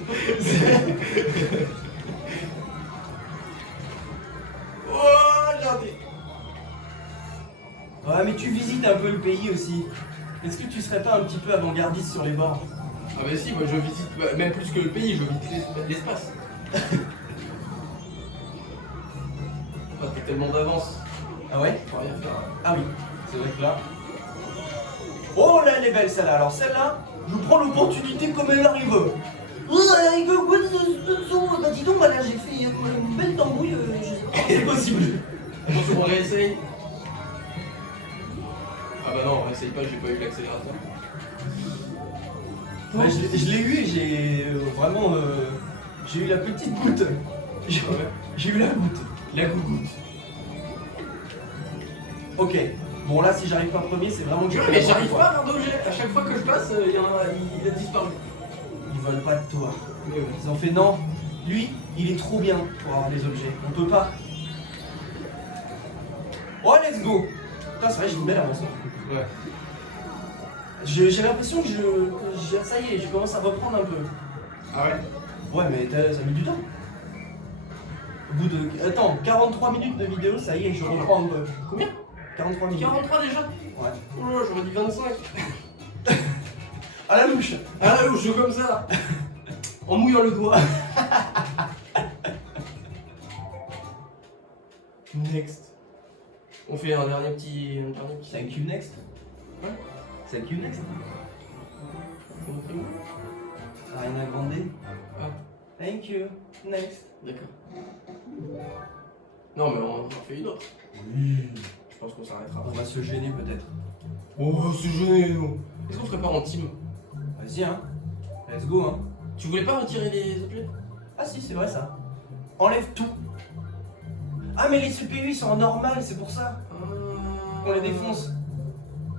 Oh, regardez. Ouais, mais tu visites un peu le pays aussi. Est-ce que tu serais pas un petit peu avant-gardiste sur les bords? Ah bah si, moi je visite même plus que le pays, je visite l'espace. Oh, t'as tellement d'avance. Ah ouais? Faut rien faire. Ah oui, c'est vrai que là. Oh là, elle est belle celle-là. Alors celle-là, je prends l'opportunité comme elle arrive. Oh, elle arrive, bah dis donc, bah là j'ai fait une belle tambouille, je sais pas. C'est possible. Attention, on réessaye. Ah bah non, on réessaye pas, j'ai pas eu l'accélérateur. Ouais, je l'ai eu et j'ai vraiment. J'ai eu la petite goutte. J'ai eu la goutte. La gougoute. Ok. Bon là si j'arrive pas premier c'est vraiment que Mais j'arrive pas à avoir d'objet. À chaque fois que je passe, il a disparu. Ils veulent pas de toi. Mais ouais. Ils ont fait non. Lui, il est trop bien pour avoir des objets. On peut pas. Oh let's go. Putain c'est vrai j'ai une belle avance. Ouais. J'ai l'impression que ça y est, je commence à reprendre un peu. Ah ouais. Ouais mais ça a mis du temps. Au bout de. Attends, 43 minutes de vidéo, ça y est, je reprends un peu. Combien? 43 minutes. 43 déjà? Ouais. Oh là, j'aurais dit 25. À la louche. Ah là, je joue comme ça. En mouillant le doigt. Next. On fait un dernier petit. Thank you next. Ouais. Thank you next. Faut montrer où? Ariana Grande. Ah, Thank you next. d'accord. Non, mais on en fait une autre. Oui. Je pense qu'on s'arrêtera. On va se gêner peut-être. Oh, c'est gêné, nous. Est-ce qu'on ferait pas en team? Vas-y hein. Let's go hein. Tu voulais pas retirer les objets? Ah si c'est vrai ça. Enlève tout. Ah mais les CPU ils sont en normal, c'est pour ça. On les défonce.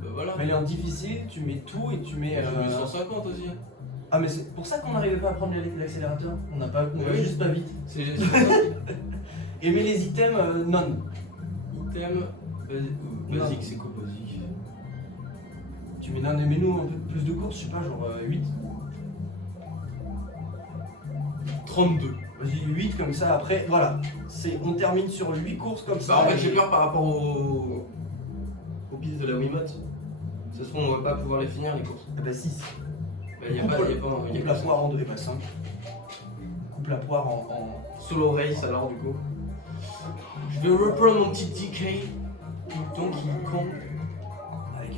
Bah voilà. Mais il est en difficile, tu mets tout et tu mets. Je mets 150 aussi. Ah mais c'est pour ça qu'on n'arrivait pas à prendre l'accélérateur. On n'a pas, on va Oui. juste pas vite. C'est pour ça. Et mets les items non. Item. Basique, c'est quoi basique? Tu mets nous un peu plus de courses, je sais pas, genre 8. 32. Vas-y, 8 comme ça, après, voilà. On termine sur 8 courses comme ça. Bah en fait et- j'ai peur par rapport aux pistes de la Wiimote. Ça se trouve on va pas pouvoir les finir les courses. Ah bah 6. Bah y a pas, Coupe la poire en 2, et pas 5. Coupe la poire en... solo race alors du coup. Je vais reprendre mon petit DK. Donkey Kong. Avec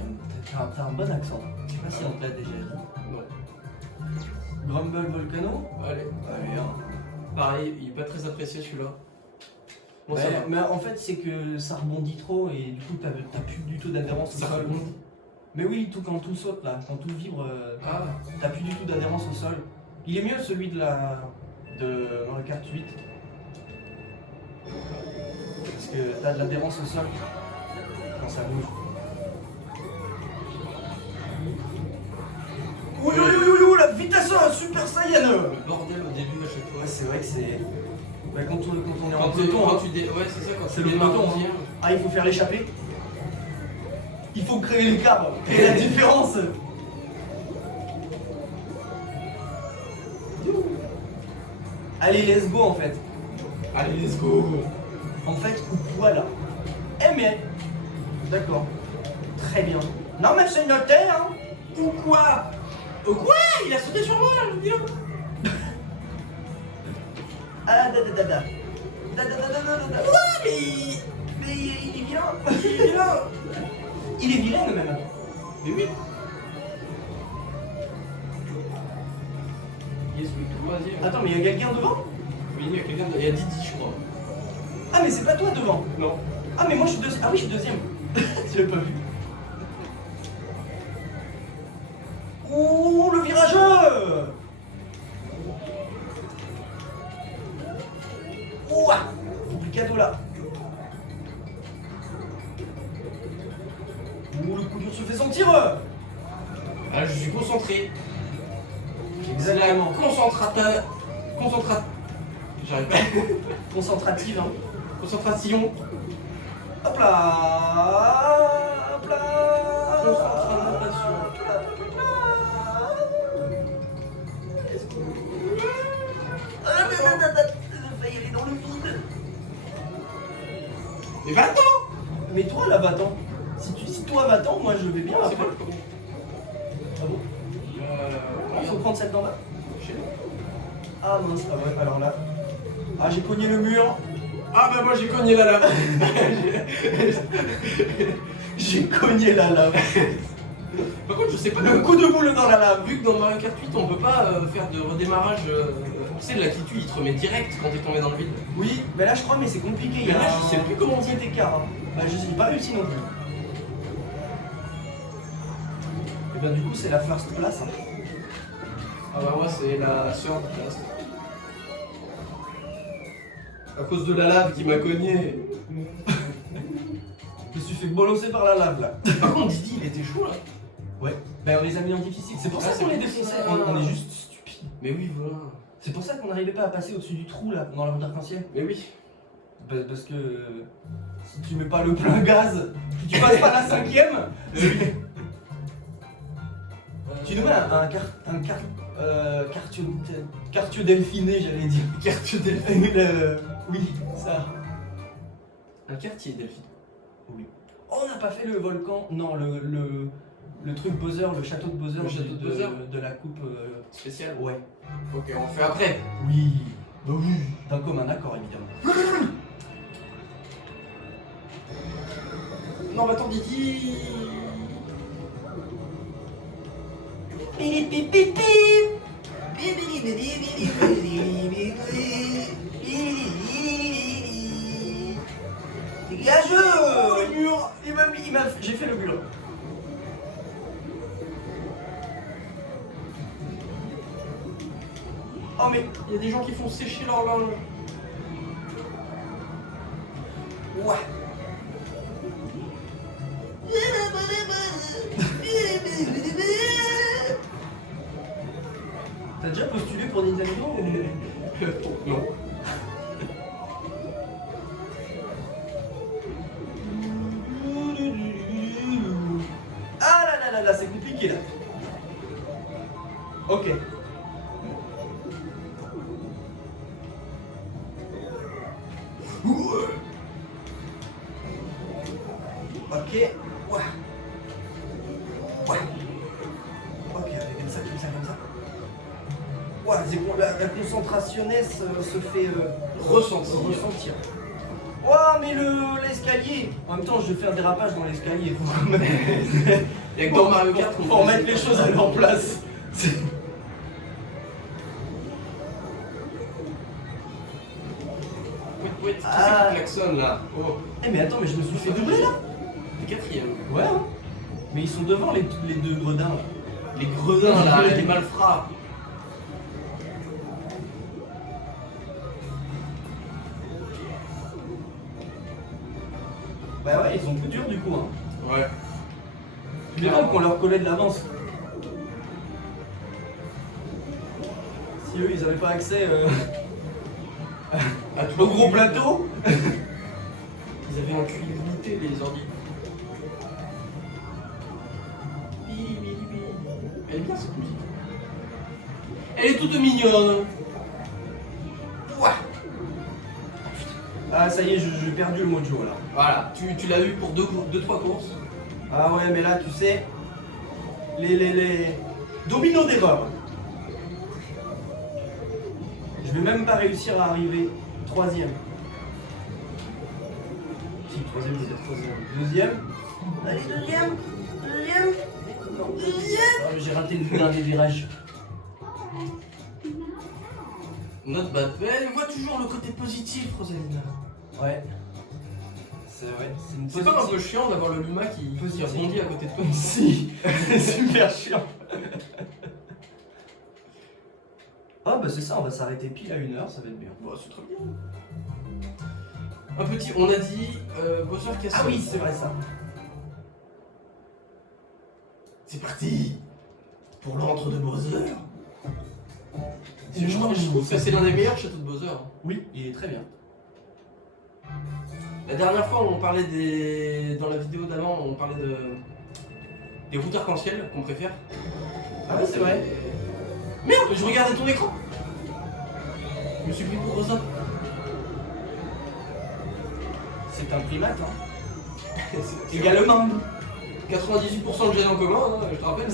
t'as un bon accent. Je sais pas si on te l'a déjà dit. Ouais. Grumble Volcano. Allez. Allez, hein. Pareil, il est pas très apprécié celui-là. Bon, ça va. Mais en fait, c'est que ça rebondit trop et du coup, t'as plus du tout d'adhérence au Ça sol. rebondit. Mais oui, quand tout saute là, quand tout vibre, Ah, t'as plus du tout d'adhérence au sol. Il est mieux celui de Mario Kart 8. Parce que t'as de l'adhérence au sol quand ça bouge. Ouh, la vitesse Super Saiyan! le bordel au début à chaque fois. Ouais, c'est vrai que c'est. Ouais, quand on est en Quand peloton, hein. Ouais, c'est ça, quand C'est tu le démarres peloton, deuxième. Ah, il faut faire l'échappée. Il faut créer l'écart, créer la différence. Allez, let's go en fait. Allez, let's go. En fait, voilà. Eh mais. D'accord. Très bien. Non mais c'est noté, hein. Ou quoi? Quoi? Il a sauté sur moi, le vieux. Ah, da. Mais il est vilain. Il est vilain. Il est vilain même. Mais oui. Yes, oui, troisième. Attends, mais il y a quelqu'un devant? Oui, il y a quelqu'un de... Il y a Didi, je crois. Ah, mais c'est pas toi devant. Non. Ah, mais moi je suis deuxième. Ah oui, je suis deuxième. Tu l'as pas vu. Ouh, le virageux. Ouah, du cadeau là. Ouh, le coup dur se fait sentir. Ah, je suis concentré. Exactement. J'arrive pas. Concentrative, hein. Concentration. Hop là. Hop là. Concentration. J'ai failli aller dans le vide. Mais va-t'en. Mais toi là, va-t'en. Si toi va-t'en, moi je vais bien. C'est après. pas le premier. Ah bon? Il faut prendre cette dent là. Je sais pas. Ah mince, ah ouais, alors là. Ah, j'ai cogné le mur. Ah bah moi j'ai cogné la lave. J'ai cogné la lave. Par contre je sais pas Le coup de boule dans la lave. vu que dans Mario Kart 8 on peut pas faire de redémarrage forcé, l'attitude il te remet direct quand t'es tombé dans le vide. Oui, mais là je crois, mais c'est compliqué. Il y Mais a là, je sais plus comment on petit écart. Hein. Bah, je n'ai pas réussi non plus. Et ben du coup, c'est la first place. Hein. Ah bah moi c'est la sœur de classe. À cause de la lave qui m'a cogné. Je me suis fait bolosser par la lave là. Par contre Didi il était chaud là. Ouais. Ben on les a mis en difficile. C'est pour Ah, ça qu'on c'est les pour défonçait. ça. On est juste stupides. Mais oui voilà. C'est pour ça qu'on n'arrivait pas à passer au-dessus du trou là, pendant la route d'arc-en-ciel. Mais oui. Parce que si tu mets pas le plein gaz, si tu passes pas la cinquième, tu nous mets quartio delphiné, j'allais dire. Quartier Delphine. Oui, ça. Un quartier Delphine. Oui. Oh, on n'a pas fait le volcan, non, le truc Bowser, le château de Bowser, Le château de Bowser de la coupe. Spécial. Ouais. Ok on fait après. Oui. Bah oui. D'un commun accord, évidemment. Non va-t'en Didi. Dégageux. Le mur. J'ai fait le mur. Oh mais Il y a des gens qui font sécher leur linge. ouais. T'as déjà postulé pour Nintendo ou... Non. Ah là là là là, c'est coûteux. Ok. Ok. Ouais. Ouais. Ok, comme ça, comme ça, comme ça. Ouais, c'est bon, la concentration se fait ressentir. Oh, mais l'escalier. En même temps, je vais faire des rapages dans l'escalier. Faut quand même... Il y a que dans Mario Kart qu'on faut remettre les choses à leur place. Ouais, qui c'est qui klaxonne là? Oh, Eh mais attends, mais je me suis fait doubler là. t'es quatrième. Ouais, hein. Mais ils sont devant les deux gredins là. Les gredins là, les malfrats. Bah ouais, ils ont coup dur du coup. Hein. Ouais. Tu m'étonnes qu'on leur collait de l'avance. Si eux, ils avaient pas accès À tout au gros plateau. Ils avaient un QI limité, les ordi. Elle est bien cette musique. Elle est toute mignonne. Ouah. Ah ça y est, j'ai perdu le mojo là. Voilà, tu l'as eu pour 2-3 courses. Ah ouais, mais là, tu sais, les dominos d'erreur. Je vais même pas réussir à arriver troisième. Si, troisième, c'est troisième. Deuxième. Allez, deuxième. Deuxième. Non, deuxième. Ah, j'ai raté le dernier virage. Not bad. Elle voit toujours le côté positif, Rosalina. Ouais. C'est vrai, c'est une C'est pas un peu chiant d'avoir le Luma qui rebondit à côté de toi? Si, c'est super chiant. Ah bah c'est ça, on va s'arrêter pile à 1 heure, ça va être bien. Bon, c'est très bien. Un petit, on a dit Bowser Castle. Ah oui, c'est vrai ça. C'est parti pour l'antre de Bowser. Je trouve que c'est l'un des meilleurs châteaux de Bowser. Oui, il est très bien. La dernière fois, on parlait dans la vidéo d'avant, on parlait des routes arc-en-ciel qu'on préfère. Ah oui, c'est vrai. Merde, je regardais ton écran. Je me suis pris pour Rosa. C'est un primate, hein. C'est Également. 98% de gènes en commun, hein, je te rappelle.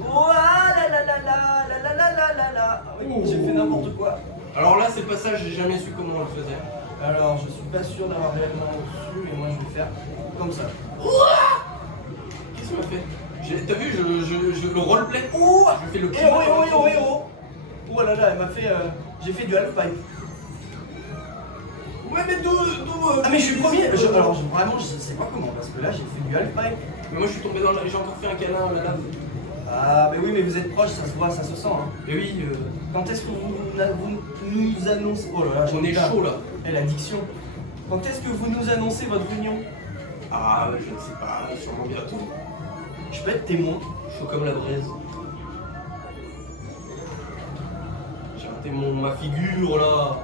Ouah la la la la la la la la la la. Ah oui, j'ai fait n'importe quoi. Alors là, c'est le passage, j'ai jamais su comment on le faisait. Alors, je suis pas sûr d'avoir réellement reçu, mais moi je vais faire comme ça. Qu'est-ce qu'on a fait? T'as vu, je le roleplay. Ouh, Je fais le Eh climat. oh, eh oh, eh oh, eh oh. Oh là là, elle m'a fait. J'ai fait du half-pipe. Ouais, mais d'où Ah, mais je suis premier. Vraiment, je sais pas comment, parce que là j'ai fait du half-pipe. Mais moi, je suis tombé dans la... J'ai encore fait un câlin à la lave. Ah, mais oui, mais vous êtes proche, ça se voit, ça se sent. Hein. Mais oui, Quand est-ce que vous nous annoncez. Oh là là, on est chaud là. Et l'addiction. Quand est-ce que vous nous annoncez votre union? Ah, je ne sais pas, sûrement bientôt. Je peux être témoin. Chaud comme la braise. J'ai raté ma figure là.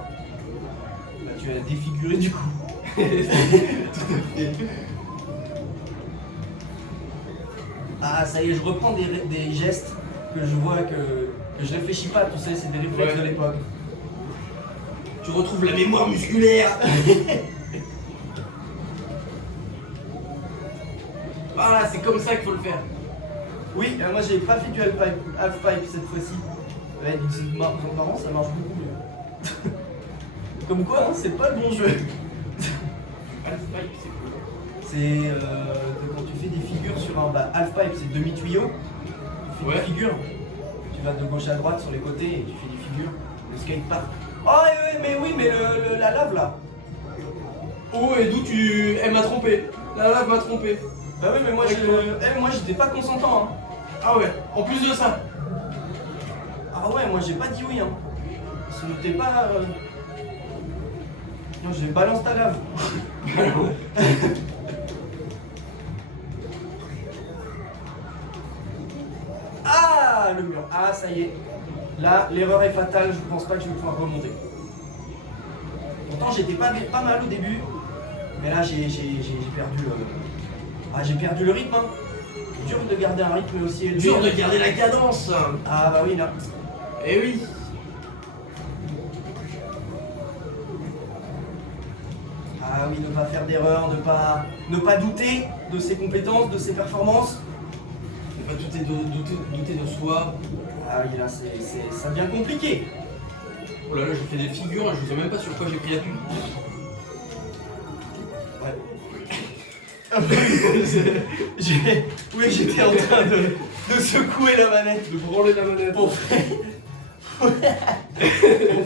Bah, tu as défiguré du coup. Tout à fait. Ah, ça y est, je reprends des gestes que je vois que je réfléchis pas, tu sais, c'est des réflexes Ouais. de l'époque. Tu retrouves la mémoire musculaire. Voilà, c'est comme ça qu'il faut le faire. Oui, moi j'ai pas fait du half-pipe cette fois-ci. Ouais, c'est marrant, ça marche beaucoup mieux. Comme quoi, hein, c'est pas le bon jeu. Half-pipe, c'est cool. C'est quand tu fais des figures sur un half-pipe, c'est demi-tuyau. Tu fais Ouais. des figures. Tu vas de gauche à droite sur les côtés et tu fais des figures. Le skatepark. Oh, mais oui, mais la lave là. Oh, et d'où tu... Elle m'a trompé. La lave m'a trompé. Bah oui, mais moi, moi j'étais pas consentant. Hein. Ah ouais, en plus de ça. Ah ouais, moi j'ai pas dit oui. Hein. Ce n'était pas. Non, j'ai balance ta lave. Ah, le mur. Ah, ça y est. Là, l'erreur est fatale. Je pense pas que je vais pouvoir remonter. Pourtant, j'étais pas mal au début. Mais là, j'ai perdu. Ah, j'ai perdu le rythme. Hein. Dur de garder un rythme aussi élevé. Dur de garder la cadence. Ah bah oui là. Eh oui. Ah oui, ne pas faire d'erreur, ne pas douter de ses compétences, de ses performances. Ne pas douter de soi. Ah oui là ça devient compliqué. Oh là là, j'ai fait des figures, je sais même pas sur quoi j'ai pris appui. Ouais. Oui, j'étais en train de secouer la manette. De branler la manette. Pour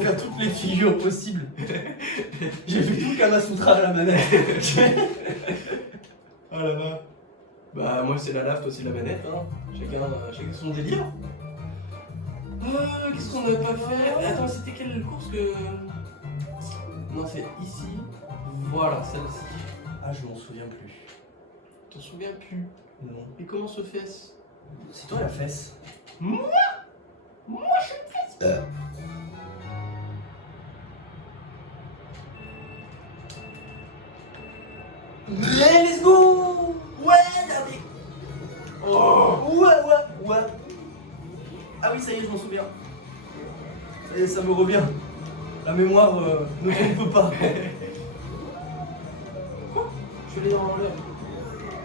faire toutes les figures possibles. J'ai fait tout le Kama Sutra à la manette. Oh là là. Bah moi c'est la lave, toi c'est la manette, hein. Chacun son délire. Qu'est-ce qu'on n'a pas fait? Attends, c'était quelle course que... Non, c'est ici. Voilà, celle-ci. Ah, je m'en souviens plus. T'en souviens plus? Non. Et comment se fait-ce? C'est toi la fesse. Moi je suis une fesse. Yeah, let's go. Ouais, David. Oh. Ouais. Ah oui, ça y est, je m'en souviens. Ça y est, ça me revient. La mémoire ne trompe pas. Quoi? Je suis allé dans l'air.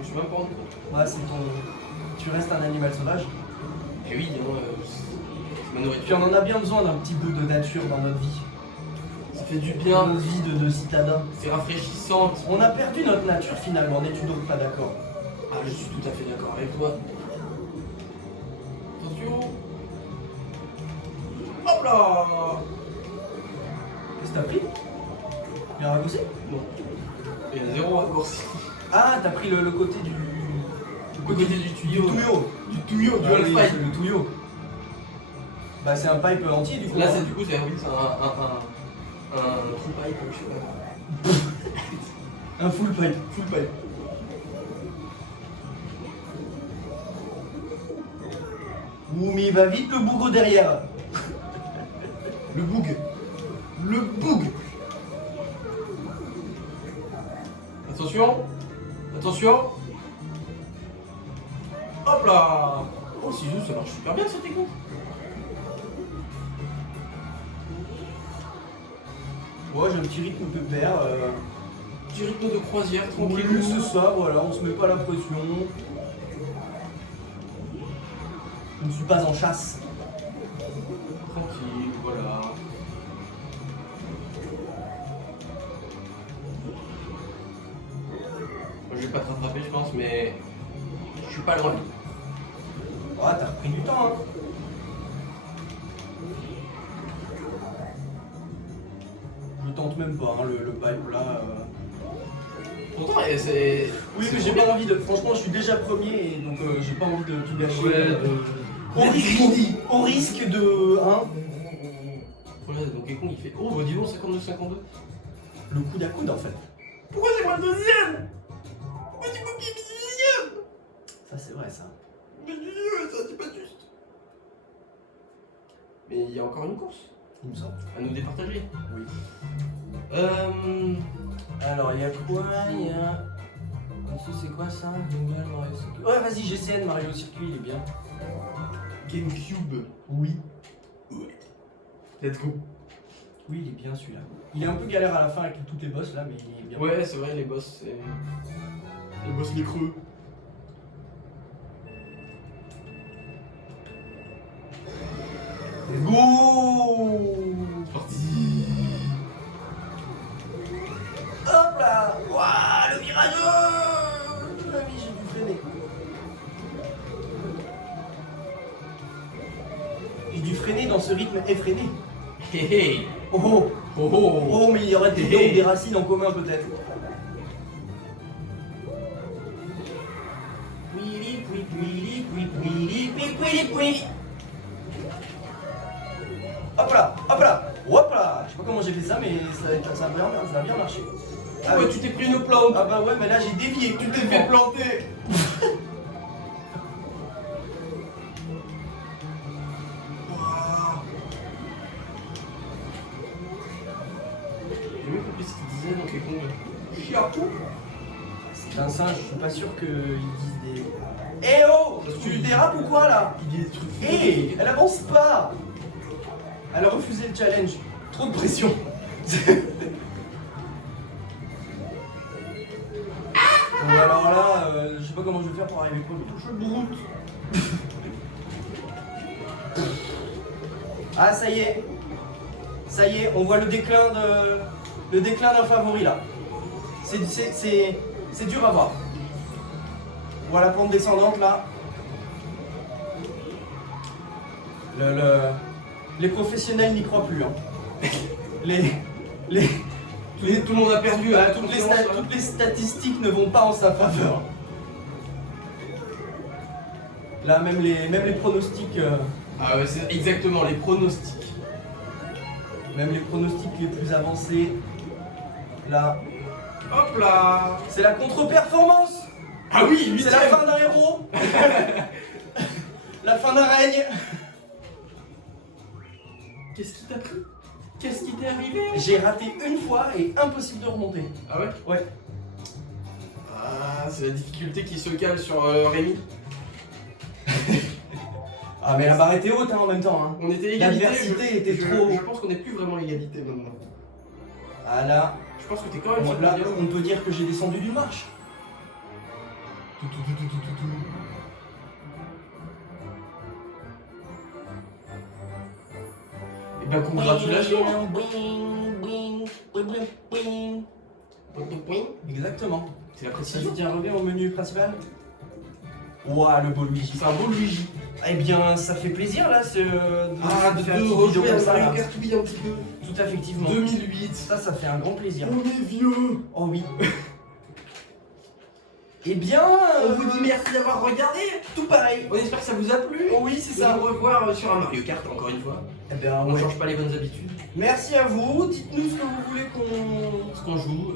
Je suis même pas rendu compte. Ouais, c'est ton... Tu restes un animal sauvage. Eh oui, non, c'est ma Puis nourriture. on en a bien besoin d'un petit bout de nature dans notre vie. Ça fait du Dans bien, notre vie de citadin. c'est rafraîchissant. On a perdu notre nature finalement, n'es-tu donc pas d'accord? Ah, je suis tout à fait d'accord avec toi. Attention. Hop là. Qu'est-ce que t'as pris? Bien raccourci? Non. Il y a zéro raccourci. Ah, t'as pris le côté du... Le côté du tuyau. Du tuyau, du half-pipe. c'est le tuyau. Bah c'est un pipe entier du coup. Là, hein. c'est du coup, c'est un full pipe, je sais pas. Un full pipe. Full pipe. Ouh, mais il va vite le bougre derrière. Le boug. Le boug. Attention. Attention. Hop là. Oh, le ciseau, ça marche super bien, cette technique. Ouais, j'ai un petit rythme pépère. Petit rythme de croisière, Tranquille, tranquille. c'est ça, voilà, on se met pas la pression. Je ne suis pas en chasse. Tranquille, voilà. Moi, je vais pas te rattraper, je pense, mais je suis pas loin. Ouais, t'as repris du temps, hein. Je tente même pas, hein, le pipe là. Pourtant, c'est. Oui, mais j'ai pas envie de. Franchement, je suis déjà premier et donc j'ai pas envie de tout gâcher. Ouais, Au risque de. Hein, Voilà, donc Donkey Kong il fait. Oh, bah dis donc, 52-52. le coude à coude en fait. Pourquoi c'est moi le deuxième? Pourquoi tu copies le deuxième? Ça, c'est vrai ça. Mais ça, c'est pas juste. Mais il y a encore une course Il me semble. à nous départager. Oui. Euh. Alors, il y a quoi? Il y a. C'est quoi ça? Jungle, Mario Circuit. Ouais, vas-y, GCN, Mario Circuit, il est bien. GameCube. Oui. Let's go. Oui, il est bien celui-là. Il est un peu galère à la fin avec toutes les boss là, mais il est bien. Ouais, c'est vrai, les boss, c'est. Les boss, les creux. Let's go! C'est parti. Hop là! Waouh, le virage! Ah oui, j'ai dû freiner. J'ai dû freiner dans ce rythme effréné. Hé hé. Oh oh! Oh oh. Oh, mais il y aurait des dents ou des racines en commun peut-être. Hop là, hop là, hop là. Je sais pas comment j'ai fait ça, mais ça a bien marché. Ah ouais, tu t'es pris une plante. Ah bah ouais, mais là j'ai dévié. Tu t'es fait planter. J'ai même compris ce qu'il disait dans Donkey Kong. Chiatou. C'est un singe, je suis pas sûr qu'ils disent des Eh oh, tu dérapes ou quoi là? Il est truffé. Eh, elle avance pas. Elle a refusé le challenge. Trop de pression. Bon, alors là, je sais pas comment je vais faire pour arriver pour le toucher de broute. Ah, ça y est. Ça y est, on voit le déclin d'un favori là. C'est dur à voir. Voilà la pente descendante là. Les professionnels n'y croient plus. Hein. Tout le monde a perdu. Toutes les statistiques ne vont pas en sa faveur. Là, même les pronostics. Ah ouais, c'est exactement les pronostics. Même les pronostics les plus avancés. Là. Hop là. C'est la contre-performance. Ah oui, C'est la fin d'un héros. La fin d'un règne. Qu'est-ce qui t'a pris? Qu'est-ce qui t'est arrivé? J'ai raté une fois et impossible de remonter. Ah ouais? Ouais. Ah, c'est la difficulté qui se cale sur Rémi. Ah mais la barre était haute hein, en même temps. Hein. On était égalité. L'adversité était trop. Je pense qu'on n'est plus vraiment égalité maintenant. Ah là. Je pense que t'es quand même sur le Là, podium. on peut dire que j'ai descendu d'une marche. Eh ben congratulations. Exactement. C'est la Ça précision. dit un revient au menu principal. Ouah, le beau Luigi. C'est un beau Luigi. Eh bien, ça fait plaisir là de faire une petite vidéo rejouer comme à ça. Mario Là. Kart Wii un petit peu. Tout à fait, effectivement. 2008. Ça fait un grand plaisir. On est vieux. Oh oui. Eh bien, On vous dit merci d'avoir regardé. tout pareil. On espère que ça vous a plu. Oh oui, c'est De ça. nous revoir sur un Mario Kart encore une fois. Eh bien, On ne ouais. change pas les bonnes habitudes. Merci à vous. Dites-nous ce que vous voulez qu'on joue.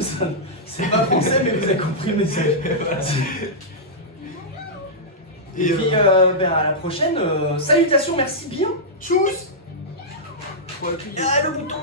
Ça, c'est pas français, mais vous avez compris le message. Et puis, ben, à la prochaine. Salutations, merci bien. Tchuss. Faut appuyer. Ah, le bouton.